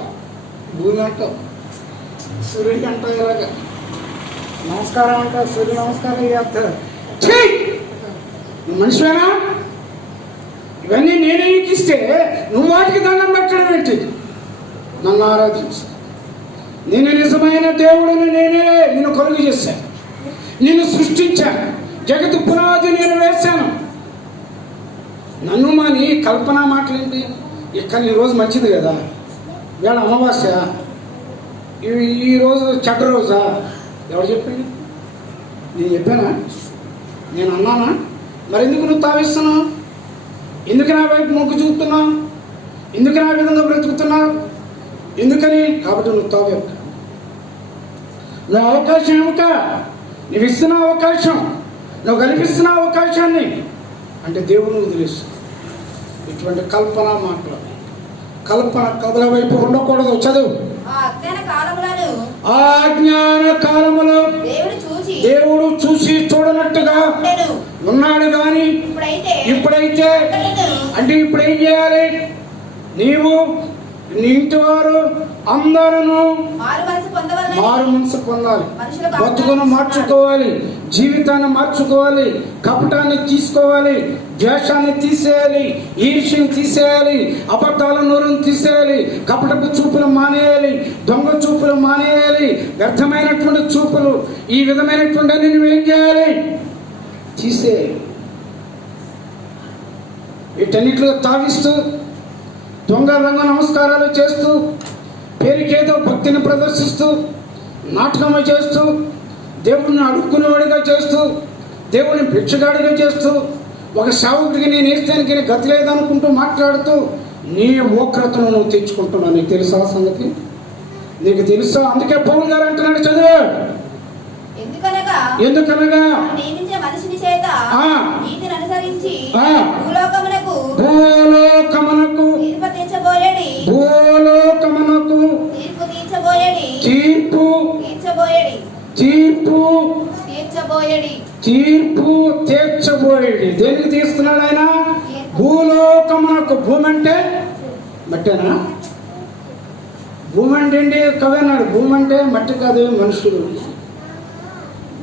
భూమి అంటావు, సూర్యుడికి అంటావు, ఇలాగా నమస్కారం అంటావు, సూర్య నమస్కారం చేస్తావు. నువ్వు మనిషివేనా? ఇవన్నీ నేనే ఇస్తే నువ్వు వాటికి దండం పెట్టడం ఏంటి? నన్ను ఆరాధించు. నేను నిజమైన దేవుడిని, నేనే నిన్ను కలుగు చేశాను, నిన్ను సృష్టించాను, జగత్తు పునాది నేను వేశాను. నన్ను మాని కల్పన మాటలేంటి? ఇక్కడ ఈరోజు మంచిది కదా, వేళ అమావాస్య, ఈరోజు చెడ్డ రోజా? ఎవరు చెప్పింది? నేను చెప్పానా? నేను అన్నానా? మరి ఎందుకు నువ్వు తావిస్తున్నావు? ఎందుకు నా వైపు మొగ్గు చూపుతున్నావు? ఎందుకు నా విధంగా బ్రతుకుతున్నావు? ఎందుకని? కాబట్టి నువ్వు తావేవు. నువ్వు అవకాశం ఏమిట? నువ్వు ఇస్తున్న అవకాశం, నువ్వు కల్పిస్తున్న అవకాశాన్ని అంటే దేవుని వదిలేస్తు. ఇటువంటి కల్పన మాటలు, కల్పన కథల వైపు ఉండకూడదు. చదువు. ఆ అజ్ఞాన కాలములో దేవుడు చూసి చూడనట్టుగా ఉన్నాడు. కానీ ఇప్పుడైతే అంటే ఇప్పుడు ఏం చేయాలి? నీవు నీ ఇంటి వారు అందరూ మారు మనసు పొందాలి, బతుకును మార్చుకోవాలి, జీవితాన్ని మార్చుకోవాలి, కపటాన్ని తీసుకోవాలి, ద్వేషాన్ని తీసేయాలి, ఈర్ష్యను తీసేయాలి, అబద్ధాల నోరును తీసేయాలి, కపటపు చూపులు మానేయాలి, దొంగ చూపులు మానేయాలి, వ్యర్థమైనటువంటి చూపులు, ఈ విధమైనటువంటి అన్ని నువ్వేం చేయాలి? తీసేయాలి. వీటన్నిటిలో తావిస్తూ దొంగ రంగ నమస్కారాలు చేస్తూ, పేరుకేదో భక్తిని ప్రదర్శిస్తూ, నాటకము చేస్తూ, దేవుడిని అడుక్కునేవాడిగా చేస్తూ, దేవుడిని భిక్షగాడిగా చేస్తూ, ఒక సేవకుడికి నేను వేస్తానికి గతి లేదనుకుంటూ మాట్లాడుతూ నీ ఓక్రతను నువ్వు తెచ్చుకుంటున్నావు. నీకు తెలుసా సంగతి? నీకు తెలుసా? అందుకే పౌలు గారు అంటున్నాడు, చదువు. ఎందుకనగా భూలోకమునకు తీర్పు తీర్చబోయేది. దేనికి తీస్తున్నాడు ఆయన? భూలోకమునకు. భూమి అంటే మట్టేనా? భూమి అంటే కవి అన్నాడు. భూమి అంటే మట్టి కాదు, మనుషులు.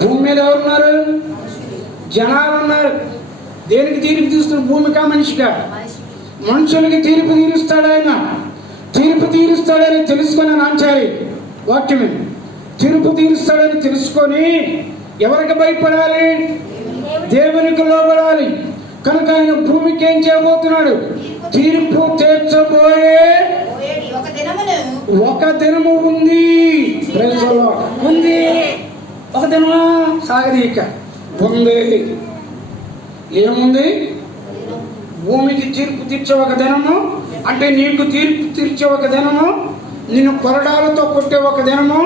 భూమి మీద ఎవరున్నారు? జనాలు ఉన్నారు. దేనికి తీర్పు తీస్తున్నాడు? భూమికా మనిషిగా? మనుషులకి తీర్పు తీరుస్తాడు ఆయన. తీర్పు తీరుస్తాడని తెలుసుకొని నాంచాలి వాక్యమే. తీర్పు తీరుస్తాడని తెలుసుకొని ఎవరికి భయపడాలి? దేవునికి లోబడాలి. కనుక ఆయన భూమికి ఏం చేయబోతున్నాడు? తీర్పు తీర్చబోయే ఒక దినము ఉంది. ఉంది ఒక దినమా? సాగదీక ఉంది. ఏముంది? భూమికి తీర్పు తీర్చే ఒక దినము, అంటే నీకు తీర్పు తీర్చే ఒక దినము, నిన్ను కొరడాలతో కొట్టే ఒక దినము,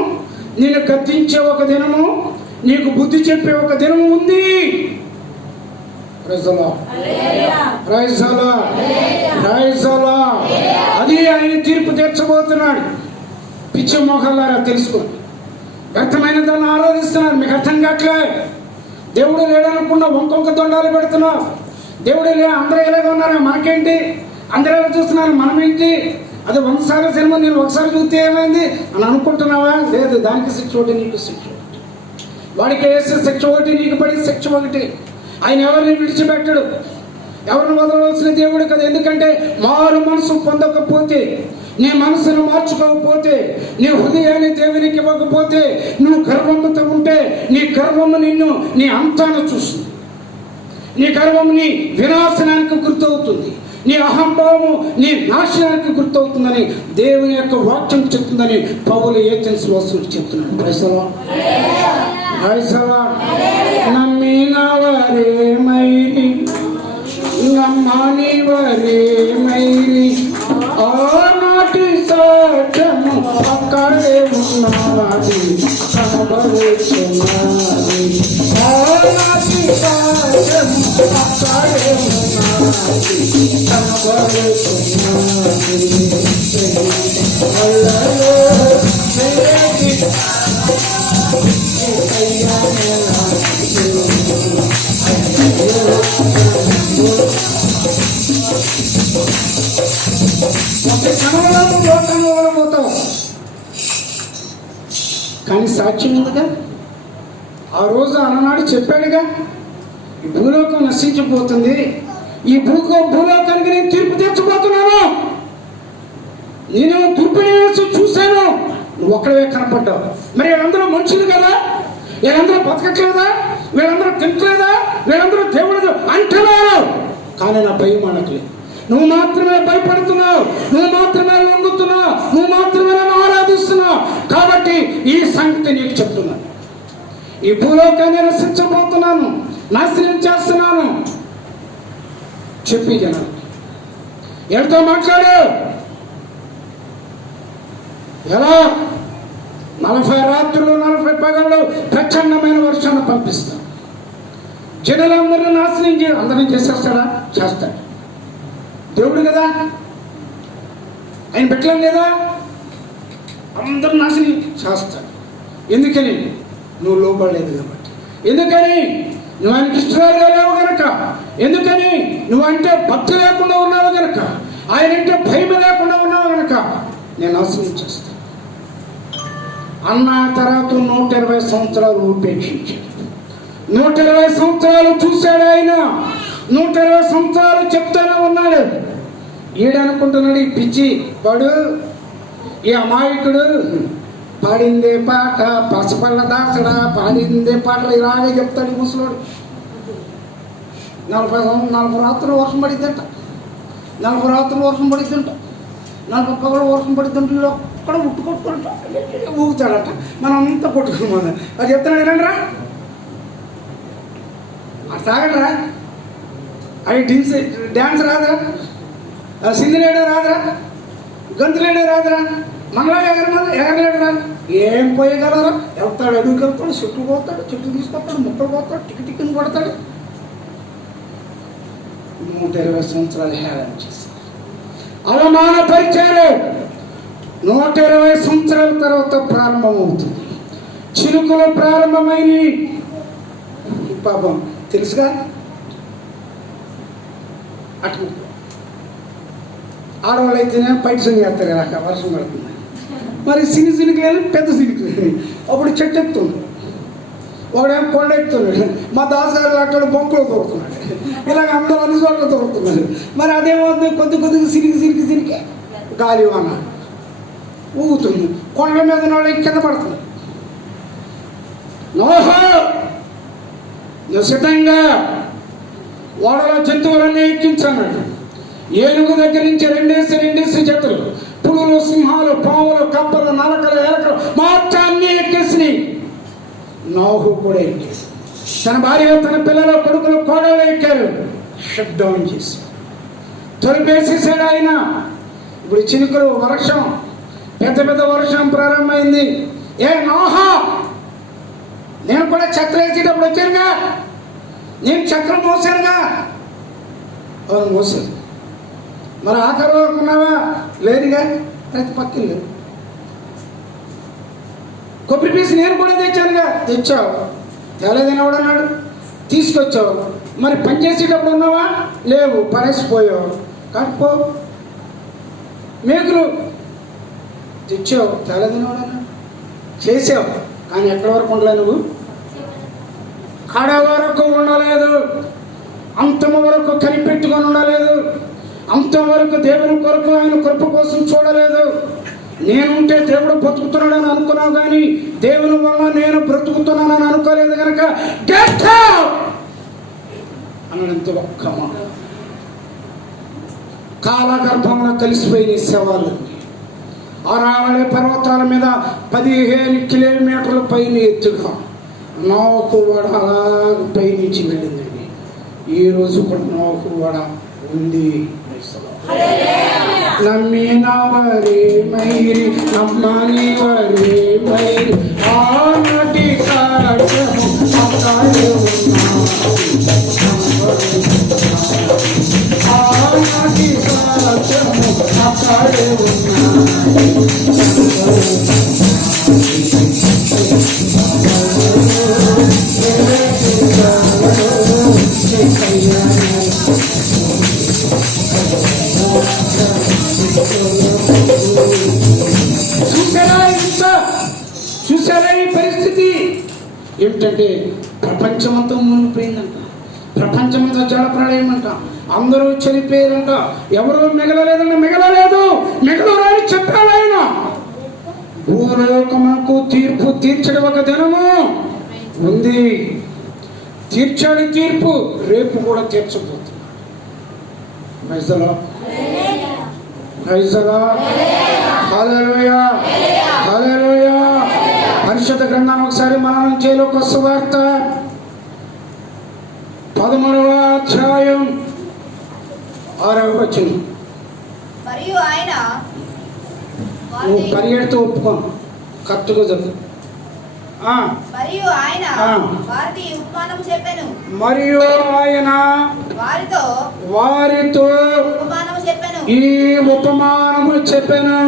నిన్ను గద్దించే ఒక దినము, నీకు బుద్ధి చెప్పే ఒక దినము ఉంది. అది ఆయన తీర్పు తీర్చబోతున్నాడు. పిచ్చి మోకాలారా తెలుసుకోండి. వ్యర్థమైన దాన్ని ఆరాధిస్తున్నారు. మీకు అర్థం కావట్లే. దేవుడు లేడనుకున్న ఇంకొక దొండాలు పెడుతున్నావు. దేవుడు లే, అందరూ ఎలాగ ఉన్నారు, మనకేంటి? అందరూ ఎలా చూస్తున్నారు, మనమేంటి? అది 100 సార్లు సినిమా నేను ఒకసారి చూస్తే ఏమైంది అని అనుకుంటున్నావా? లేదు. దానికి శిక్ష ఒకటి, నీకు శిక్ష ఒకటి. వాడికి వేసే శిక్ష ఒకటి, నీకు పడే శిక్ష ఒకటి. ఆయన ఎవరిని విడిచిపెట్టడు. ఎవరిని వదలవలసిన దేవుడు కదా. ఎందుకంటే మారు మనసు పొందకపోతే, నీ మనసును మార్చుకోకపోతే, నీ హృదయాన్ని దేవునికి ఇవ్వకపోతే, నువ్వు గర్వముతో ఉంటే నీ గర్వము నిన్ను నీ అంతాన్ని చూస్తుంది. నీ గర్వము నీ వినాశనానికి గుర్తవుతుంది. నీ అహంభావము నీ నాశనానికి గుర్తవుతుందని దేవుని యొక్క వాక్యం చెప్తుందని పౌలు ఏథెన్స్ వాసులు చెప్తున్నాడు. నమ్మిన వారే మైరి, నమ్మని వారే మైరి, ఆనాటి సాధ్యము అక్కడే ఉన్నది, కనబడుతున్నది. ఆనాటి సాధ్యము అక్కడే ఉన్నది, కనబడుతున్నది. అల్లలో పోతావు. కానీ సాక్ష్యం ఉందిగా. ఆ రోజు అన్ననాడు చెప్పాడుగా, ఈ భూలోకం నశించిపోతుంది, ఈ భూలోకానికి నేను తీర్పు తీర్చబోతున్నాను. నేను దుర్పనివేసి చూశాను, నువ్వు ఒక్కడే కనపడ్డావు. మరి వీళ్ళందరూ మనుషులు కదా, వీళ్ళందరూ బతకట్లేదా? వీళ్ళందరూ తింటలేదా, వీళ్ళందరూ దేవుడు అంటున్నారు, కానీ నా భయం అనట్లేదు. నువ్వు మాత్రమే భయపడుతున్నావు, నువ్వు మాత్రమే లొంగుతున్నావు, నువ్వు మాత్రమే నన్ను ఆరాధిస్తున్నావు. కాబట్టి ఈ సంగతి నీకు చెప్తున్నాను. ఈ భూలోకాన్ని రక్షించబోతున్నాను, నాశనం చేస్తున్నాను చెప్పి జనాలు ఎవరితో మాట్లాడు. ఎలా 40 రాత్రులు 40 పగళ్ళు ప్రచండమైన వర్షాన్ని పంపిస్తాడు. జనులందరినీ నాశనం అందరినీ చేసేస్తాడా? చేస్తాడు. దేవుడు కదా, ఆయన పెట్టలేం లేదా, అందరూ నాశనం చేస్తాడు. ఎందుకని? నువ్వు లోపడలేదు కాబట్టి. ఎందుకని? నువ్వు ఆయనకి ఇష్టంగా లేవు గనక. ఎందుకని? నువ్వు అంటే భక్తి లేకుండా ఉన్నావు గనక, ఆయన అంటే భయం లేకుండా ఉన్నావు గనక నేను నాశనం చేస్తాను అన్న తర్వాత 120 సంవత్సరాలు ఉపేక్షించాడు. 120 సంవత్సరాలు చూశాడు ఆయన. 120 సంవత్సరాలు చెప్తానే ఉన్నాడు. ఈడనుకుంటున్నాడు, ఈ పిచ్చి వాడు, ఈ అమాయకుడు పాడిందే పాట పసపళ్ళ దాసడా, పాడిందే పాట ఇలాగే చెప్తాడు ఈ ముసలోడు. 40 రాత్రులు వర్షం పడిద్దంట, 40 రాత్రులు వర్షం పడిద్దంట, 40 పగలు వర్షం పడిద్దంట. వీళ్ళు ఒక్కడ ఉట్టు కొట్టుకుంటా ఊగుతాడట. మనం అంతా కొట్టుకున్నాం. అది చెప్తున్నాడు, ఏనండ్రా అది తాగడరా, అది డ్యాన్స్ రాదురా, సింగిలేడో రాదురా, గంతులేడో రాదురా, మనలా ఎగరలేడురా, ఏం పోయగలరా? వెళ్తాడు, అడుగుకి వెళ్తాడు, చుట్టూ పోతాడు, చుట్టూ తీసుకొస్తాడు, ముక్కలు పోతాడు, టిక్కిని కొడతాడు. 120 సంవత్సరాలు హేళన చేశారు, అవమానపరిచారు. 120 సంవత్సరాల తర్వాత ప్రారంభమవుతుంది. చినుకులు ప్రారంభమైనవి. పాపం తెలుసుగా, అటు ఆడవాళ్ళు అయితేనే బయట సంగి వేస్తారు కదా, వర్షం పడుతుంది. మరి సినుకులు లేదు, పెద్ద సినుకులు. అప్పుడు చెట్టు ఎక్కుతుంది, ఒకడేమో కొండ ఎక్కుతున్నాడు. మా దాసగారు అక్కడ బొంకులో దొరుకుతున్నాడు. ఇలాగ అందరూ అన్ని చోట్ల దొరుకుతున్నారు. మరి అదేమవుతుంది, కొద్దిగా సినికి గాలి వాన ఊగుతుంది, కొండల మీద వాళ్ళు కింద పడుతుంది. నోహో నువ్వు సిద్ధంగా ఓడలో జంతువులన్నీ ఎక్కించాను. ఏనుగు దగ్గర నుంచి 2 జతలు, పులులు, సింహాలు, పావులు, కప్పలు, నలకలు, ఎలకలు మొత్తం అన్నీ ఎక్కేసినాయి. నోహు కూడా ఎక్కేసి తన భార్య, తన పిల్లలు, కొడుకులు, కోడలు ఎక్కారు. షట్ డౌన్ చేసి తొలిపేసేసాడు ఆయన. ఇప్పుడు చినుకులు, వర్షం, పెద్ద వర్షం ప్రారంభమైంది. ఏ నోహా, నేను కూడా చక్రం వేసేటప్పుడు వచ్చానుగా, నేను చక్రం మోసానుగా. అవును మోసాను. మరి ఆఖరి వరకు ఉన్నావా? లేదుగా. అయితే పక్కన లేదు. కొబ్బరి పీసు నేను కూడా తెచ్చానుగా. తెచ్చావు. తేలేదని ఎవడన్నాడు? తీసుకొచ్చావు. మరి పని చేసేటప్పుడు ఉన్నావా? లేవు, పడేసిపోయావు. కాకపో మేకులు తెచ్చావు. తేలేదని ఎవడన్నాడు? చేసావు, కానీ ఎక్కడి వరకు ఉండలే, నువ్వు కడ వరకు ఉండలేదు, అంతము వరకు కనిపెట్టుకొని ఉండలేదు, అంతవరకు దేవుని కొరకు, ఆయన కృప కోసం చూడలేదు. నేనుంటే దేవుడు బ్రతుకుతున్నాడని అనుకున్నావు, కానీ దేవుని వల్ల నేను బ్రతుకుతున్నానని అనుకోలేదు కనుక అన్నంత ఒక్క మాట. కాలగర్భంలో కలిసిపోయిన శవాలు అరావళి పర్వతాల మీద 15 కిలోమీటర్ల పైన ఎత్తుగా నోకు వాడ అలా పైనుంచి వెళ్ళిందండి. ఈరోజు కూడా నోకు వాడ ఉంది. నమ్మిన వరే మైరి, నమ్మని వరే మైరి, ఆనాటి కాచము అక్కడే ఆనాటి కాచము అక్కడే చూసారా ఈ పరిస్థితి ఏమిటంటే ప్రపంచమంతా మునిగిపోయిందంట, ప్రపంచమంతా జల ప్రళయం అంట, అందరూ చనిపోయారంట, ఎవరూ మిగలలేదంట. మిగలరాని చెప్పాడు ఆయన. భూలోకమునకు తీర్పు తీర్చడం ఒక దినము ఉంది. తీర్చాడు తీర్పు, రేపు కూడా తీర్చబోతున్నాడు. ప్రైజ్లా ప్రైజ్లా హల్లెలూయా హల్లెలూయా. పరిశుద్ధ గ్రంథాన్ని ఒకసారి మననం చేయాలి. ఒక సువార్త 13వ అధ్యాయం 6వ వచనం. మరియు ఆయన నువ్వు పరిగెడుతూ ఒప్పుకోను, కరెక్ట్గా చదువు. మరియు ఆయన వారికి ఉపమానము చెప్పెను. మరియు ఆయన వారితో ఈ ఉపమానము చెప్పెను.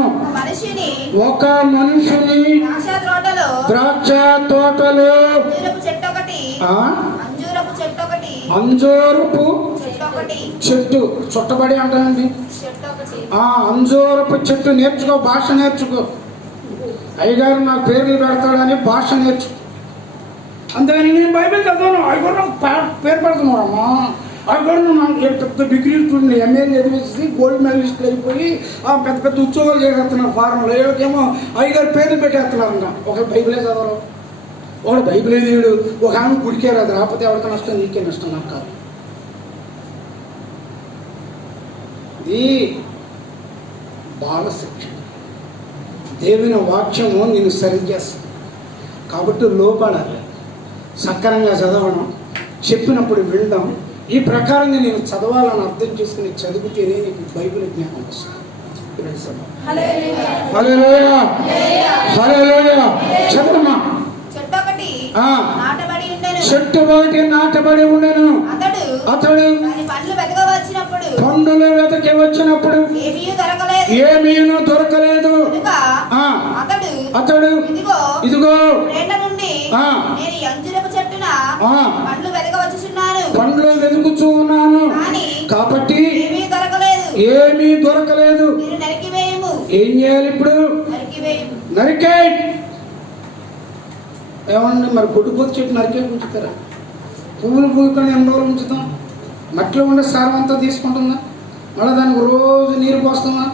ఒక మనుషుని ద్రాక్ష తోటలో అంజూరపు చెట్టు చుట్టబడి అంటానండి. అంజూరపు చెట్టు నేర్చుకో, భాష నేర్చుకో. అయ్యగారు నాకు పేర్లు పెడతాడని భాష నేర్చు. అంతేగాని నేను బైబిల్ చదవను, అయ్యగారు నాకు పేరు పెడుతున్నాడమ్మా, అయ్యగారు నాకు పెద్ద డిగ్రీ చూడండి, ఎంఏ చదివేసి గోల్డ్ మెడలిస్టులు అయిపోయి పెద్ద పెద్ద ఉద్యోగాలు చేసేస్తున్నారు ఫారెన్లో. ఏమో అయ్యగారు పేర్లు పెట్టేస్తున్నారంట. ఒకరు బైబిలే చదవరు, ఒకడు బైబిలే తీయడు, ఒక ఆమె గుడికే రాదు. రాకపోతే ఎవరికి నష్టం, నీకే నష్టం, నాకు కాదు. ఇది బాల శిక్షణ. దేవుని వాక్యము నేను సరిచేస్తాను కాబట్టి లోపడాలి. సక్రమంగా చదవడం, చెప్పినప్పుడు వినడం, ఈ ప్రకారంగా నేను చదవాలని అర్థం చేసుకుని చదివితేనే నీకు బైబిల్ జ్ఞానం వస్తుంది. హల్లెలూయా హల్లెలూయా. చదవమ్మా. చెట్టు ఒకటి నాటబడి ఉండెను. అతడు పండులు వెతకి వచ్చినప్పుడు ఏమీను దొరకలేదు. అతడు ఇదిగో పండ్లు వెతుకుచూ ఉన్నాను, కాబట్టి ఏమీ దొరకలేదు. ఏం చేయాలి ఇప్పుడు? నరికే. ఏమన్నా మరి గుడ్డుపోతు చెట్టు నరికే ఉంచుతారా? పువ్వులు పూసుకొని ఎన్ని రోజులు ఉంచుతాం? మట్టిలో ఉండే సారం అంతా తీసుకుంటుందా? మళ్ళీ దానికి రోజు నీరు పోస్తామా?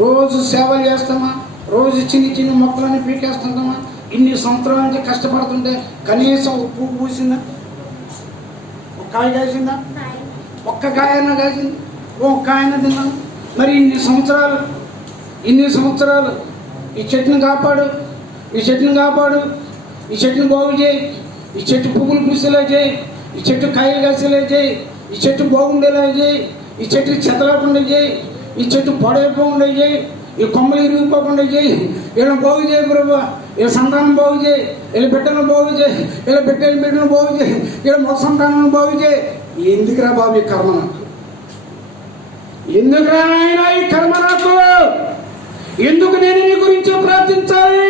రోజు సేవలు చేస్తామా? రోజు చిన్ని చిన్ని మొక్కలని పీకేస్తుంటామా? ఇన్ని సంవత్సరాల నుంచి కష్టపడుతుంటే కనీసం పువ్వు పూసిందా? ఒక కాయ కాసిందా? ఒక్క కాయన కాసింది, ఒక కాయన తిన్నాను. మరి ఇన్ని సంవత్సరాలు ఈ చెట్టును కాపాడు, ఈ చెట్టును కాపాడు, ఈ చెట్టును బాగు చేయి, ఈ చెట్టు పువ్వులు పూసేలా చేయి, ఈ చెట్టు కాయలు కాసేలా చేయి, ఈ చెట్టు బాగుండేలా చేయి, ఈ చెట్టు చెత్తలేకుండా చేయి, ఈ చెట్టు పొడైపోకుండా చేయి, ఈ కొమ్మలు ఇరిగిపోకుండా చేయి. వీళ్ళని బాగు చేయి ప్రభు, వీళ్ళ సంతానం బాగు చేయి, వీళ్ళ బిడ్డలను బాగు చేయి, వీళ్ళ బిడ్డలను బాగు చేయి, వీళ్ళ మొక్క సంతానాన్ని బాగు చేయి. ఎందుకురా బాబు ఈ కర్మ నాకు? ఎందుకురా ఆయన ఈ కర్మ నాకు? ఎందుకు నేను నీ గురించి ప్రార్థించాలి?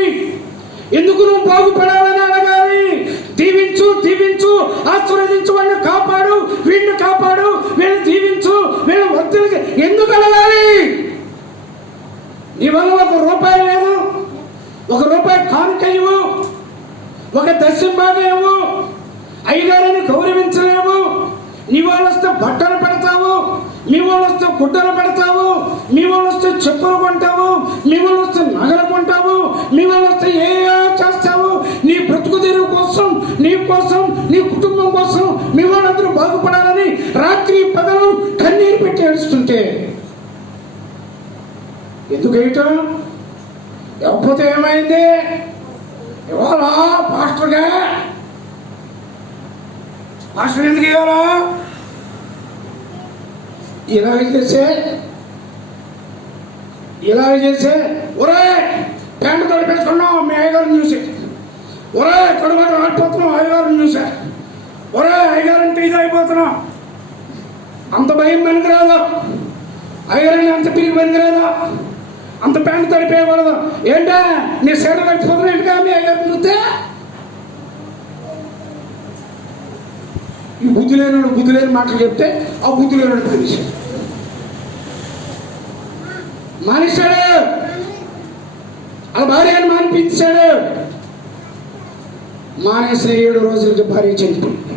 ఎందుకు నువ్వు బాగుపడాలని అడగాలి? దీవించు దీవించు, ఆశీర్వదించు, వాళ్ళని కాపాడు, వీళ్ళని కాపాడు, వీళ్ళని దీవించు, వీళ్ళ వర్తులకి ఎందుకు అడగాలి? నీ వల్ల ₹1 లేదు, ₹1 కానుక ఇవ్వు, ఒక దశం భాగం ఇవ్వు. అయ్యగారిని గౌరవించలేవు. నీ వాళ్ళు వస్తే బట్టలు పెడతావు, మీ వాళ్ళు వస్తే గుడ్డలు పెడతావు, మీ వాళ్ళు వస్తే చెప్పులు కొంటావు, మీ వాళ్ళు వస్తే నగలు కొంటావు, మీ వాళ్ళు వస్తే ఏ చేస్తావు. నీ బ్రతుకు తెరువు కోసం, నీ కోసం, నీ కుటుంబం కోసం, మీ వాళ్ళందరూ బాగుపడాలని రాత్రి పగలు కన్నీరు పెట్టి ఏడుస్తుంటే ఎందుకు వేయటం? లేకపోతే ఏమైంది? ఇవాళ పాస్టర్ ఎందుకు ఇవ్వాలా? ఇలాగ చేసే ఒరే ప్యాంటు తడిపేసుకున్నావు మీ అయ్యగారిని చూసి, ఒరే కడుగడు ఆడిపోతున్నావు అయ్యగారిని చూసా, ఒరే అయ్యగారంటే ఇది అయిపోతున్నావు. అంత భయం పనికిరాదు, అయ్యగారిని అంత పిరిగి పనికిరాదు, అంత ప్యాంటు తడిపేయకూడదు. ఏంటా నీ సేవ కడిచిపోతున్నా ఏంటిగా మీ అయ్యగారిని చూస్తే? ఈ బుద్ధి లేని మాటలు చెప్తే ఆ బుద్ధి లేనుడు తెలిసి మానేశాడు, ఆ భార్యను మానిపించాడు. మానేసిన 7 రోజులకి భార్య చనిపోయింది.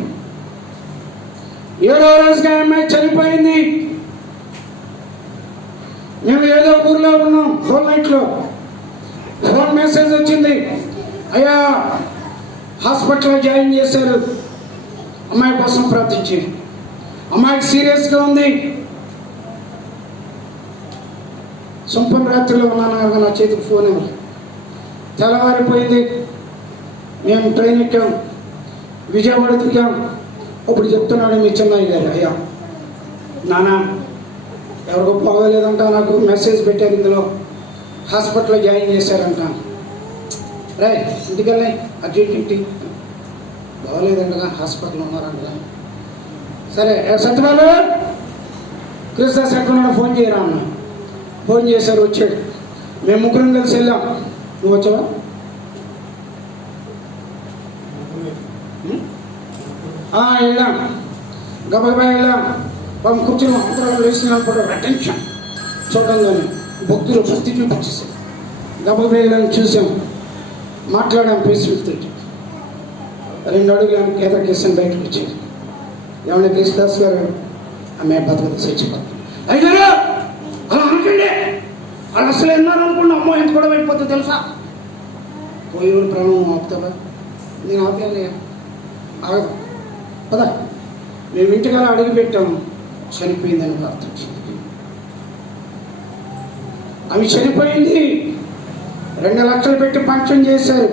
7వ రోజుకి అమ్మాయి చనిపోయింది. మేము ఏదో ఊర్లో ఉన్నాం, ఫోన్ నైట్లో ఫోన్ మెసేజ్ వచ్చింది, అయ్యా హాస్పిటల్లో జాయిన్ చేశారు, అమ్మాయి కోసం ప్రార్థించి, అమ్మాయికి సీరియస్గా ఉంది. సొంపం రాత్రిలో ఉన్నాను కనుక నా చేతికి ఫోన్ ఇవ్వలేదు. తెల్లవారిపోయింది. మేము ట్రైన్ ఎక్కాం, విజయవాడ దిగాం. అప్పుడు చెప్తున్నాడు మీ చిన్నయ్య గారు, అయ్యా నాన్న ఎవరికో బాగోలేదంట, నాకు మెసేజ్ పెట్టారు, ఇందులో హాస్పిటల్లో జాయిన్ చేశారంట. రే ఇంటికెళ్ళి అర్జెంట్ బాగోలేదంటగా, హాస్పిటల్లో ఉన్నారంట. సరే సత్యబాబు కృష్ణదాస్ ఎక్కడున్నా ఫోన్ చేయరా అన్న. ఫోన్ చేశారు, వచ్చాడు. మేము ముగ్గురం కలిసి వెళ్ళాం. నువ్వు వచ్చావా? వెళ్ళాం, గబగబా వెళ్ళాం. పాపం కూర్చుని అందరం వేసినప్పుడు అటెన్షన్ చూడంగానే భక్తులు భక్తి చూపించేసాం. గబగబా వెళ్ళాం, చూసాం, మాట్లాడాం పేషెంట్తో. 2 అడుగులు ఎదరికేసాను, బయటకు వచ్చాడు. ఏమన్నా కృష్ణదాస్ గారు ఆమె బతుకు చచ్చిపోతుంది. అయ్యారు అలా అనకండి, వాళ్ళు అసలు ఎన్నారనుకున్నా అమ్మో ఎంత కూడా అయిపోతుంది తెలుసా. పోయేవాడు ప్రాణం ఆపుతావా? నేను ఆపాను, ఆగదు పదా. మేము ఇంటికలా అడుగు పెట్టాము, చనిపోయిందని ప్రార్థించింది. ఆమె చనిపోయింది. 2 లక్షలు పెట్టి ఫంక్షన్ చేశారు.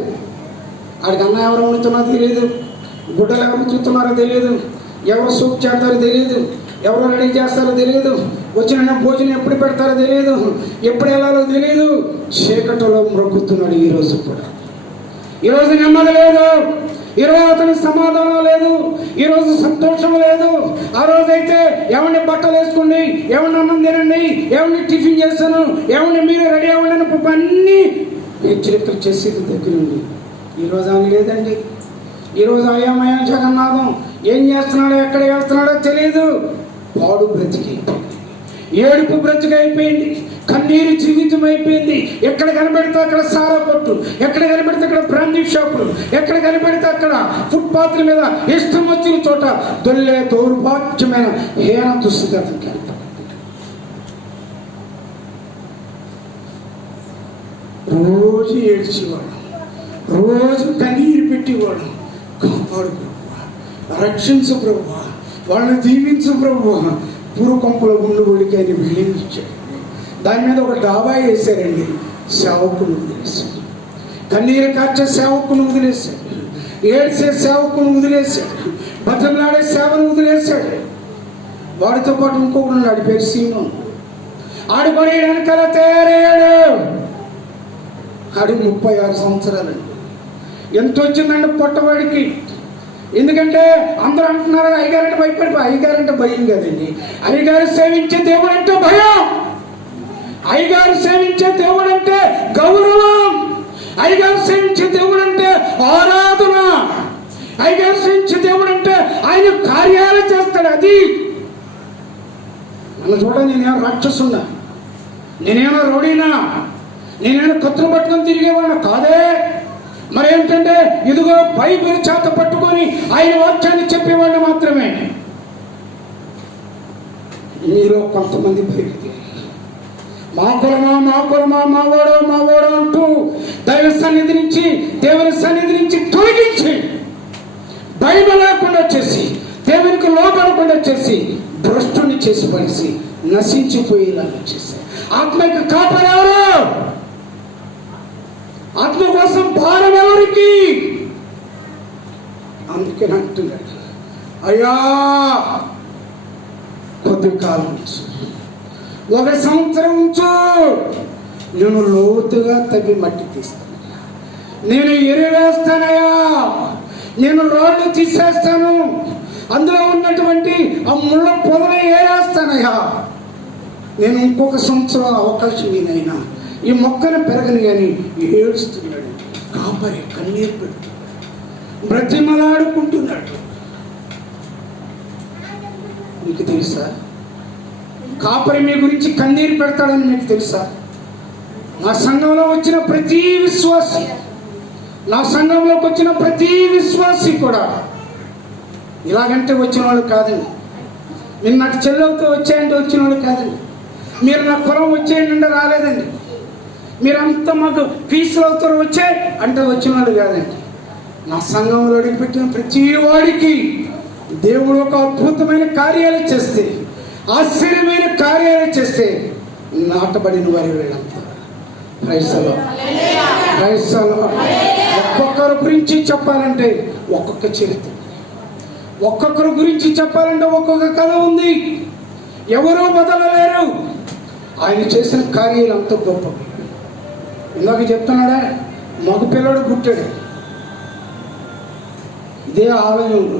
ఆడికి అన్న ఎవరు వండుతున్నారో తెలియదు, గుడ్డలు ఎవరు చూస్తున్నారో తెలియదు, ఎవరు సూప్ చేస్తారో తెలియదు, ఎవరు రెడీ చేస్తారో తెలియదు, వచ్చిన భోజనం ఎప్పుడు పెడతారో తెలియదు, ఎప్పుడు వెళ్ళాలో తెలియదు. చీకటిలో మ్రొక్కుతున్నాడు. ఈరోజు కూడా, ఈరోజు నెమ్మది లేదు, ఈరోజు అతనికి సమాధానం లేదు, ఈరోజు సంతోషం లేదు. ఆ రోజైతే ఏమండి బట్టలు వేసుకోండి, ఏమన్నా అన్నం తినండి, ఏమన్నా టిఫిన్ చేస్తాను, ఏమన్నా మీరు రెడీ అవ్వండి అన్నీ హెచ్చరికలు చేసేది దగ్గర ఉంది. ఈరోజు ఆమె లేదండి. ఈరోజు అయామయం జగన్నాథం ఏం చేస్తున్నాడో, ఎక్కడ వెళ్తున్నాడో తెలియదు. పాడు బ్రతికైపోయింది, ఏడుపు బ్రతికైపోయింది, కన్నీరు జీవితం అయిపోయింది. ఎక్కడ కనబడితే అక్కడ సారా కొట్టు, ఎక్కడ కనబడితే అక్కడ బ్రాండీ షాపులు, ఎక్కడ కనబడితే అక్కడ ఫుట్పాత్ల మీద ఇష్టం వచ్చిన చోట దొల్లే దౌర్భాగ్యమైన హీన దుస్థితికి వెళ్తాం. రోజు ఏడ్చేవాడు, రోజు కన్నీరు పెట్టేవాడు. కాపాడు ప్రభువా, రక్షించు ప్రభువా, వాళ్ళని దీవించు ప్రభువా. పూర్వకంపుల గుండు గుడికి ఆయన బిల్డింగ్ ఇచ్చాడు. దాని మీద ఒక డాబా వేశారండి. సేవకును వదిలేశాడు, కన్నీరు కార్చే సేవకును వదిలేశాడు, ఏడ్చే సేవకును వదిలేశాడు, బతంలాడే సేవను వదిలేశాడు. వాడితో పాటు ఇంకొకడు ఉన్నాడు, పేరు సీను. ఆడు పడి వెనకాల తయారయ్యాడు. ఆడు 36 సంవత్సరాలండి. ఎంత వచ్చిందండి పొట్టవాడికి? ఎందుకంటే అందరూ అంటున్నారు అయ్యగారంటే భయపడి, అయ్యగారంటే భయం కదండి. అయ్యగారు సేవించే దేవుడు అంటే భయం, అయ్యగారు సేవించే దేవుడు అంటే గౌరవం, అయ్యగారు సేవించే దేవుడు అంటే ఆరాధన, అయ్యగారు సేవించే దేవుడు అంటే ఆయన కార్యాలు చేస్తాడు. అది నన్ను చూడ, నేనేమో రాక్షసున్నా, నేనేమో రౌడీనా, నేనేమో కత్తులు పట్టుకొని తిరిగేవాడినా కాదే. మరేంటంటే ఇదిగో బైబిల్ చేత పట్టుకొని ఆయన వాక్యాన్ని చెప్పేవాడిని మాత్రమే. మీలో కొంతమంది బయటికి మా కులమా మా కులమా మావాడో అంటూ దైవ సన్నిధి నుంచి, దేవుని సన్నిధి నుంచి తొలగించి, బైబిల్ లేకుండా చేసి, దేవునికి లోపడకుండా చేసి, భ్రష్టుని చేసి పడిసి నశించిపోయేలాగా చేశారు. ఆత్మకి కాపాడేవారు, ఆత్మ కోసం భారం ఎవరికి? అందుకే అంటున్నాడు, అయ్యా కొద్ది కాలం ఉంచు, 1 సంవత్సరం ఉంచు, నేను లోతుగా తవ్వి మట్టి తీస్తాను, నేను ఎరువేస్తానయ్యా, నేను రాళ్ళు తీసేస్తాను, అందులో ఉన్నటువంటి ఆ ముళ్ళ పొదలు ఏరేస్తానయ్యా, నేను ఇంకొక సంవత్సరం అవకాశం నేనైనా ఈ మొక్కను పెరగని అని ఏడుస్తున్నాడు. కాపరి కన్నీరు పెడుతున్నాడు, బ్రతిమలాడుకుంటున్నాడు. మీకు తెలుసా కాపరి మీ గురించి కన్నీరు పెడతాడని మీకు తెలుసా? నా సంఘంలో వచ్చిన ప్రతి విశ్వాసి, నా సంఘంలోకి వచ్చిన ప్రతి విశ్వాసి కూడా ఇలాగంటే వచ్చిన వాళ్ళు కాదండి. మీరు నాకు చెల్లెలతో వచ్చాయంటే వచ్చిన వాళ్ళు కాదండి. మీరు నా కులం వచ్చేయండి రాలేదండి. మీరంతా మాకు ఫీజులతో వచ్చాయి అంటే వచ్చిన వాళ్ళు కాదండి. నా సంఘంలో అడిగిపెట్టిన ప్రతి వాడికి దేవుడు ఒక అద్భుతమైన కార్యాలు చేస్తే, ఆశ్చర్యమైన కార్యాలు చేస్తే నాటబడిన వారి వీళ్ళంతా. క్రైస్తలో ఒక్కొక్కరి గురించి చెప్పాలంటే ఒక్కొక్క చరిత్ర, ఒక్కొక్కరి గురించి చెప్పాలంటే ఒక్కొక్క కథ ఉంది. ఎవరూ బదలలేరు. ఆయన చేసిన కార్యాలు అంత గొప్పవి. ఇందాక చెప్తున్నాడా, మగపిల్లడు పుట్టాడు ఇదే ఆలయంలో.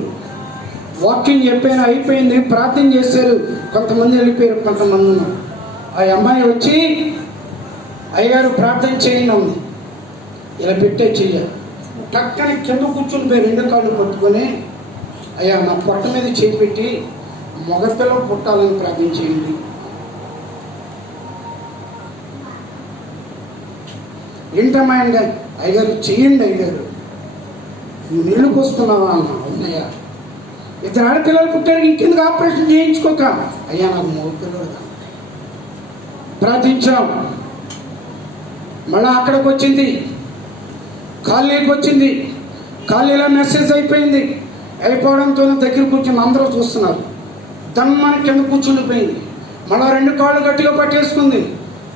వాకింగ్ చెప్పాను, అయిపోయింది, ప్రార్థన చేశారు, కొంతమంది వెళ్ళిపోయారు, కొంతమంది ఉన్నారు. ఆ అమ్మాయి వచ్చి అయ్యగారు ప్రార్థన చేయండి ఉంది. ఇలా పెట్టే చెయ్య టక్కన కింద కూర్చుని పోయి 2 కాళ్ళు పట్టుకొని, అయ్యా నా పొట్ట మీద చేయి పెట్టి మగపిల్లలు పుట్టాలని ప్రార్థన చేయండి. ఏంటమ్మా అండి? అయ్యగారు చెయ్యండి అయ్యగారు. నువ్వు నీళ్లు పోసుకున్నావా అన్న? అవునయ్యా. 2 ఆడపిల్లలు పుట్టారు, ఇంకెందుకు ఆపరేషన్ చేయించుకోక? అయ్యా నాకు మగపిల్లలు. ప్రార్థించాం. మళ్ళీ అక్కడికి వచ్చింది, కాలనీకి వచ్చింది. కాలనీలో మెసేజ్ అయిపోయింది. అయిపోవడంతో దగ్గర కూర్చొని అందరూ చూస్తున్నారు. దమ్మని కింద కూర్చుండిపోయింది. మళ్ళీ 2 కాళ్ళు గట్టిగా పట్టేసుకుంది.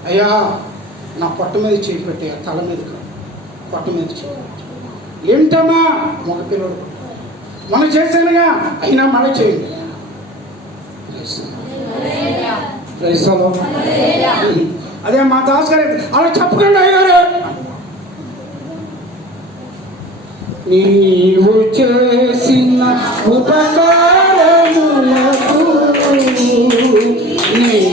అయ్యా నా పొట్ట మీద చేయి పెట్టి, తల మీద కాదు, పొట్ట మీద చేయి. ఏంటమ్మా? మగ పిల్లడు మనం చేశానుగా, అయినా మళ్ళీ చేయండి. అదే మా దాస్ గారు అలా చెప్పకండి అయ్యారు. నీవు చేసిన ఉపకారములకు నీవు చేసిన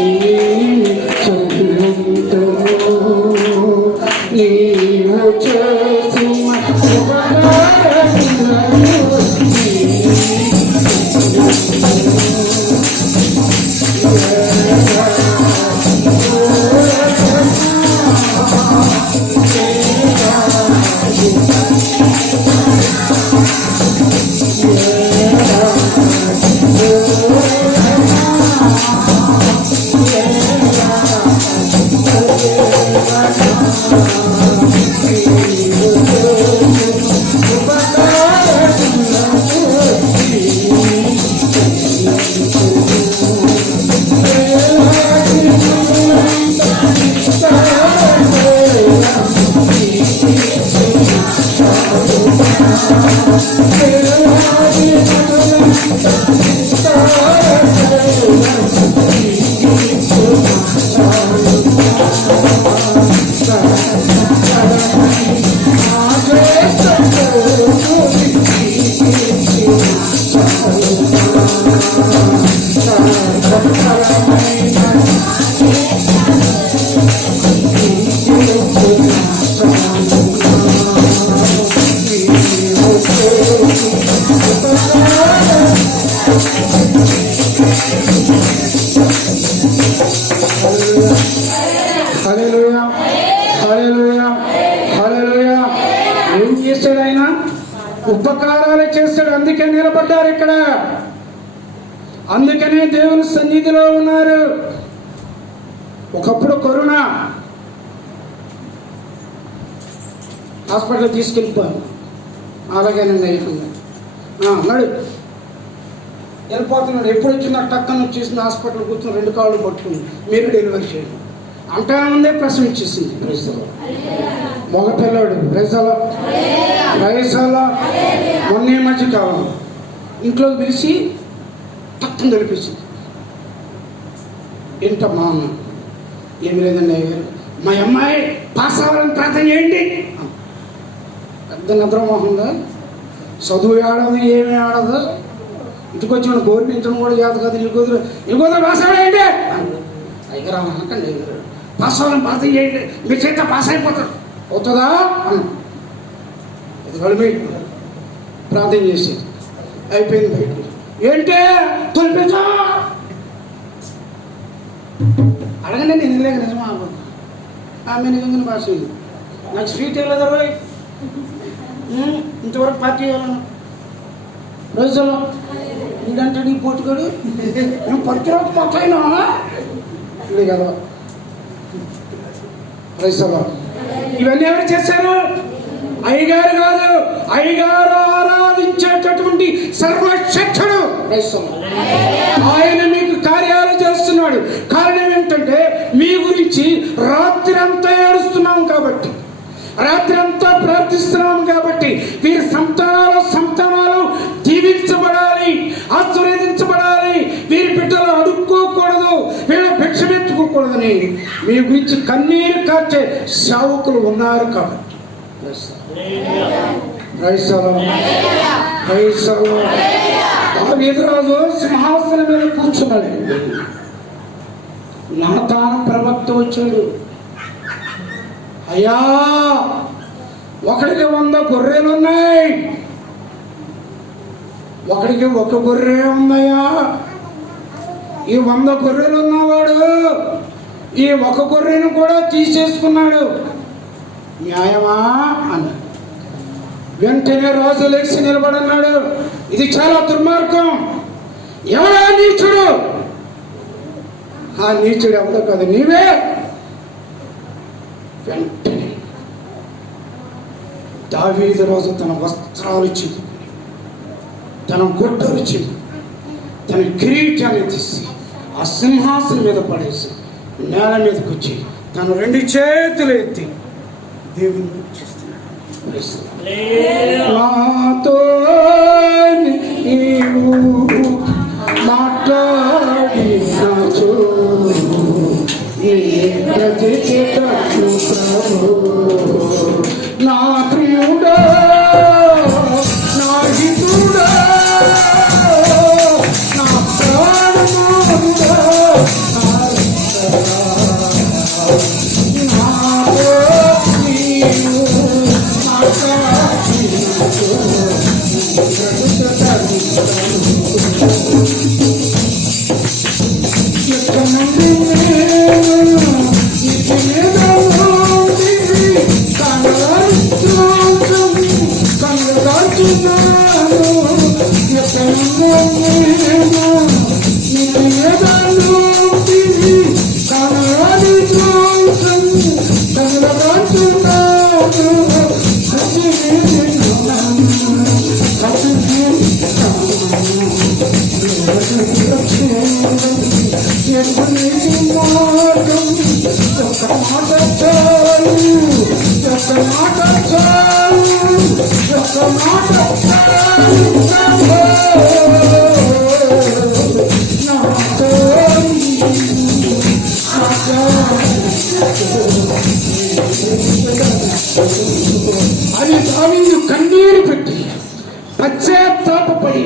ఏం చేశాడు ఆయన? ఉపకారాలు చేస్తాడు. అందుకే నిలబడ్డారు ఇక్కడ, అందుకనే దేవుని సన్నిధిలో ఉన్నారు. ఒకప్పుడు కరోనా హాస్పిటల్ తీసుకెళ్ళిపోయాను. అలాగేనండి అయిపోయింది అన్నాడు. వెళ్ళిపోతున్నాడు. ఎప్పుడు వచ్చిందా టక్కన వచ్చేసింది, హాస్పిటల్ కూర్చొని 2 కాళ్ళు పట్టుకుంది, మీరు డెలివరీ చేయండి అంటా ఉందే, ప్రసవించేసింది. మగపిల్లాడు. రైసాలో మొన్నే మధ్య కాలం ఇంట్లోకి పిలిచి టక్కన తెలిపించింది. ఏంటమ్మా అన్న? ఏమి లేదండి అయ్యారు, మా అమ్మాయి పాస్ అవ్వాలని ప్రార్థన చేయండి. పెద్ద నిద్రమోహంగా చదువు ఆడదు, ఏమీ ఆడదు. ఇంటికి వచ్చి మనం గౌరవించడం కూడా చేత కాదు. నీ కూతురు పాస్ అవ్వాలంటే అయ్యారు అనకండి, అయ్యారు పాస్ అవ్వాలని ప్రార్థన చేయండి, మీ చేత పాస్ అయిపోతాడు. అవుతుందా అన్న ప్రార్థన చేసి అయిపోయింది. బయట ఏంటే తొలిపించా అడగండి. నేను వెళ్ళాక నిజమా ఆమె నిజంగా పాస్ అయింది. నాకు స్వీట్ వెళ్ళదు రోయ్, ఇంతవరకు పార్టీ ఇవ్వాలను రోజులో ఇదంటే నీ పోటుగాడు నేను ప్రతిరోజు పక్కైనా ఇది కదా. రైసలో ఇవన్నీ ఎవరు చేశారు? అయ్యగారు కాదు, అయ్యగారు ఆరాధించేటటువంటి సర్వశక్తుడు ఆయన మీకు కార్యాలు చేస్తున్నాడు. కారణం ఏంటంటే మీ గురించి రాత్రి అంతా ఏడుస్తున్నాం కాబట్టి, రాత్రి అంతా ప్రార్థిస్తున్నాం కాబట్టి, వీరి సంతానాలు దీవించబడాలి, ఆశీర్వదించబడాలి, వీరి బిడ్డలు అడుక్కోకూడదు, వీళ్ళ భిక్షమెత్తుకోకూడదని మీ గురించి కన్నీరు కార్చే సేవకులు ఉన్నారు కాబట్టి. దావీదురాజు సింహాసనం మీద కూర్చున్నాడు. నాతాను ప్రవక్త వచ్చాడు. అయ్యా, ఒకడికి 100 గొర్రెలు ఉన్నాయి, ఒకడికి 1 గొర్రె ఉందయ్యా. ఈ 100 గొర్రెలు ఉన్నవాడు ఈ 1 గొర్రెను కూడా తీసేసుకున్నాడు, న్యాయమా అన్నాడు. వెంటనే రాజు లేచి నిలబడన్నాడు, ఇది చాలా దుర్మార్గం. ఎవడా నీచుడు? ఆ నీచుడు ఎవడో కాదు, నీవే. వెంటనే దావీదు రాజు తన వస్త్రాలు చింపు, తన గుడ్డలు చింపు, తన కిరీటాన్ని తీసి ఆ సింహాసనం మీద పడేసి నేల మీదకి వచ్చి తన 2 చేతులు ఎత్తి దేవుని చేస్తున్నాడు. నాతో నీవు మాట్లాడినాచు, నా ప్రియుడా, నా హితుడా, నా ప్రాణముడా, అది దావీదు కన్నీరు పెట్టి పశ్చాత్తాపపడి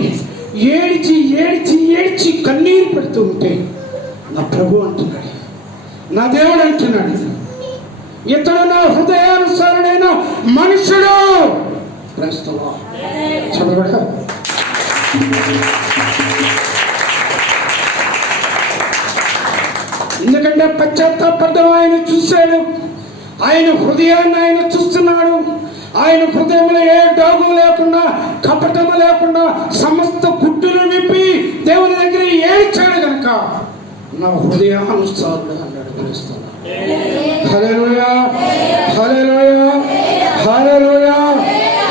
ఏడిచి ఏడిచి ఏడిచి కన్నీరు పెడుతూ ఉంటే నా ప్రభు అంటున్నాడు, నా దేవుడు అంటున్నాడు, ఇతడు నా హృదయానుసారుడైన మనుషుడు. చదవడా? ఎందుకంటే పశ్చాత్తాపడ్డం ఆయన చూశాడు, ఆయన హృదయాన్ని ఆయన చూస్తున్నాడు. ఆయన హృదయంలో ఏ డాగు లేకుండా, కపటము లేకుండా సమస్త గుడ్డులు విప్పి దేవుని దగ్గర ఏడ్చాడు కనుక నా హృదయానుసారుడు అన్నాడు. హల్లెలూయా, హల్లెలూయా, హల్లెలూయా,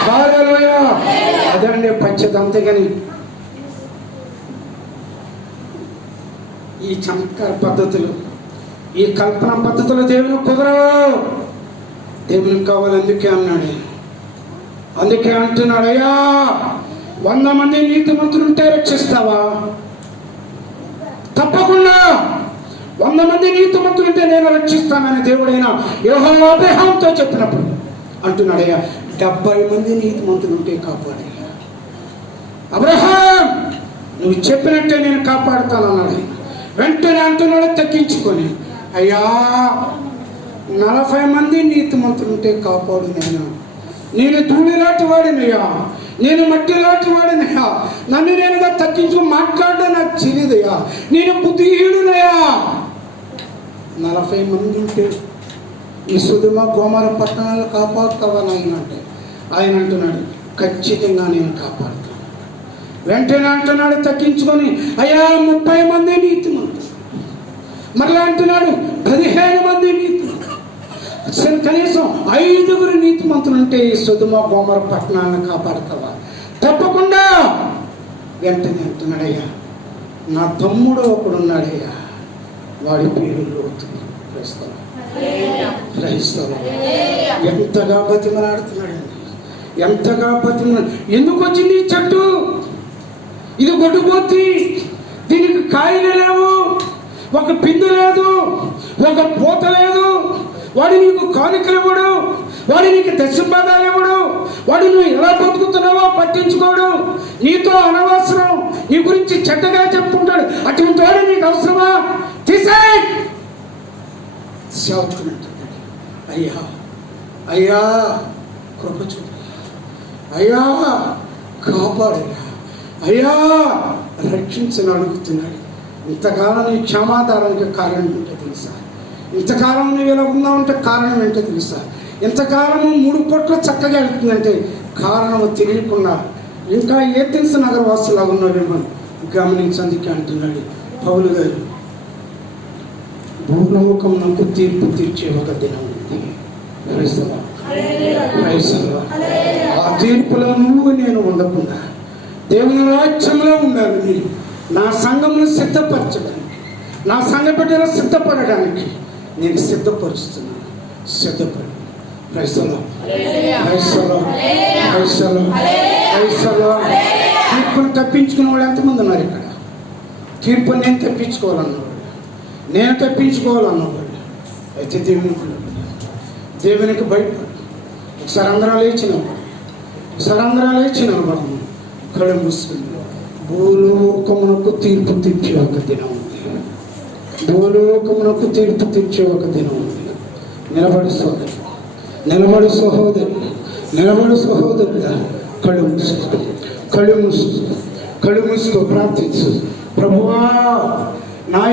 హల్లెలూయా. అదండి పశ్చాత్తాపం. అంతేగాని ఈ చమత్కార పద్ధతులు, ఈ కల్పన పద్ధతులు దేవుని కుదరవు. దేవునికి కావాలి. అందుకే అన్నాడు, అందుకే అంటున్నాడు, అయ్యా 100 మంది నీతిమంతులుంటే రక్షిస్తావా? తప్పకుండా 100 మంది నీతిమంతులుంటే నేను రక్షిస్తానని దేవుడైన యెహోవా అబ్రహాముతో చెప్పినప్పుడు అంటున్నాడు, అయ్యా 70 మంది నీతిమంతులుంటే కాపాడయ్యా. అబ్రహాం, నువ్వు చెప్పినట్టే నేను కాపాడుతాను అన్నాడు. వెంటనే అంటున్నాడు తగ్గించుకొని, అయ్యా 40 మంది నీతిమంతులుంటే కాపాడు. నేను ధూళిలాంటి వాడినయ్యా, నేను మట్టి లాంటి వాడినయ్యా, నన్ను నేనుగా తగ్గించుకుని మాట్లాడడం నాకు తెలియదయ్యా, నేను బుద్ధిహీనునయ్యా. 40 మంది ఉంటే ఈ సుధుమ గోమర పట్టణాలు కాపాడుతావా నాయన అంటే ఆయన అంటున్నాడు, ఖచ్చితంగా నేను కాపాడుతాను. వెంటనే అంటున్నాడు తగ్గించుకొని, అయ్యా 30 మంది నీతిమంతులు. మరలా అంటున్నాడు 15 మంది నీతిమంతులు. సరే కనీసం 5 నీతిమంతులు ఉంటే ఈ సొదొమ గొమొర్రా పట్టణాలను కాపాడుతావా? తప్పకుండా. వెంటనే అంటున్నాడయ్యా, నా తమ్ముడు ఒకడున్నాడయ్యా, వాడి పేరు లోతు. క్రైస్తవం ఎంతగా బతిమలాడుతున్నాడండి, ఎంతగా బతిమలాడు. ఎందుకు వచ్చింది ఈ చెట్టు? ఇది గొడ్డుపోతి, దీనికి కాయలు లేవు, ఒక పిందు లేదు, ఒక పూత లేదు. వాడు నీకు కానుకలు ఇవ్వడు, వాడు నీకు దశంబాదాలు ఇవ్వడు, వాడు నువ్వు ఎలా బతుకుతున్నావో పట్టించుకోడు, నీతో అనవసరం, నీ గురించి చెడ్డగా చెప్పుకుంటాడు. అటువంటి వాడు నీకు అవసరమా? తీసేయ్. సేవకుడు అయ్యా అయ్యా కృప చూడు, అయ్యా కాపాడయ్యా, అయ్యా రక్షించని అడుగుతున్నాడు. ఇంతకాలం నీ క్షమాధారానికి కారణం ఏంటో తెలుసా? ఇంతకాలం నువ్వు ఇలా ఉన్నావంటే కారణం ఏంటో తెలుసా? ఇంతకాలము 3 పూట్ల చక్కగా వెళ్తుందంటే కారణము తెలియకుండా ఇంకా ఏథెన్స్ నగరవాసులా ఉన్నావేమో గమనించందుకే అంటున్నాడు పౌలు గారు. భూలోకమునకు తీర్పు తీర్చే ఒక దినం ఉంది. ఆ తీర్పులో నువ్వు నేను ఉండకుండా దేవుని రాజ్యంలో ఉండాలి. మీరు నా సంఘమును సిద్ధపరచడానికి, నా సంఘ బిడ్డలు సిద్ధపడడానికి నేను సిద్ధపరుస్తున్నాను. సిద్ధపడి తీర్పును తప్పించుకునే వాళ్ళు ఎంతమంది ఉన్నారు ఇక్కడ? తీర్పుని నేను తప్పించుకోవాలన్నవాడు, నేను తప్పించుకోవాలన్నవాడు. అయితే దేవునికి భయపడు. ఒకసారి అందరూ లేచినప్పుడు కళ్ళు మూసుకుంది. భూలోకమునకు తీర్పు తీర్చే ఒక దినం ఉంది. భూలోకమునకు తీర్పు తీర్చే ఒక దినం ఉంది. నిలబడి సహోదరి కళ్ళు మూసుకో ప్రార్థించు. ప్రభువా, నా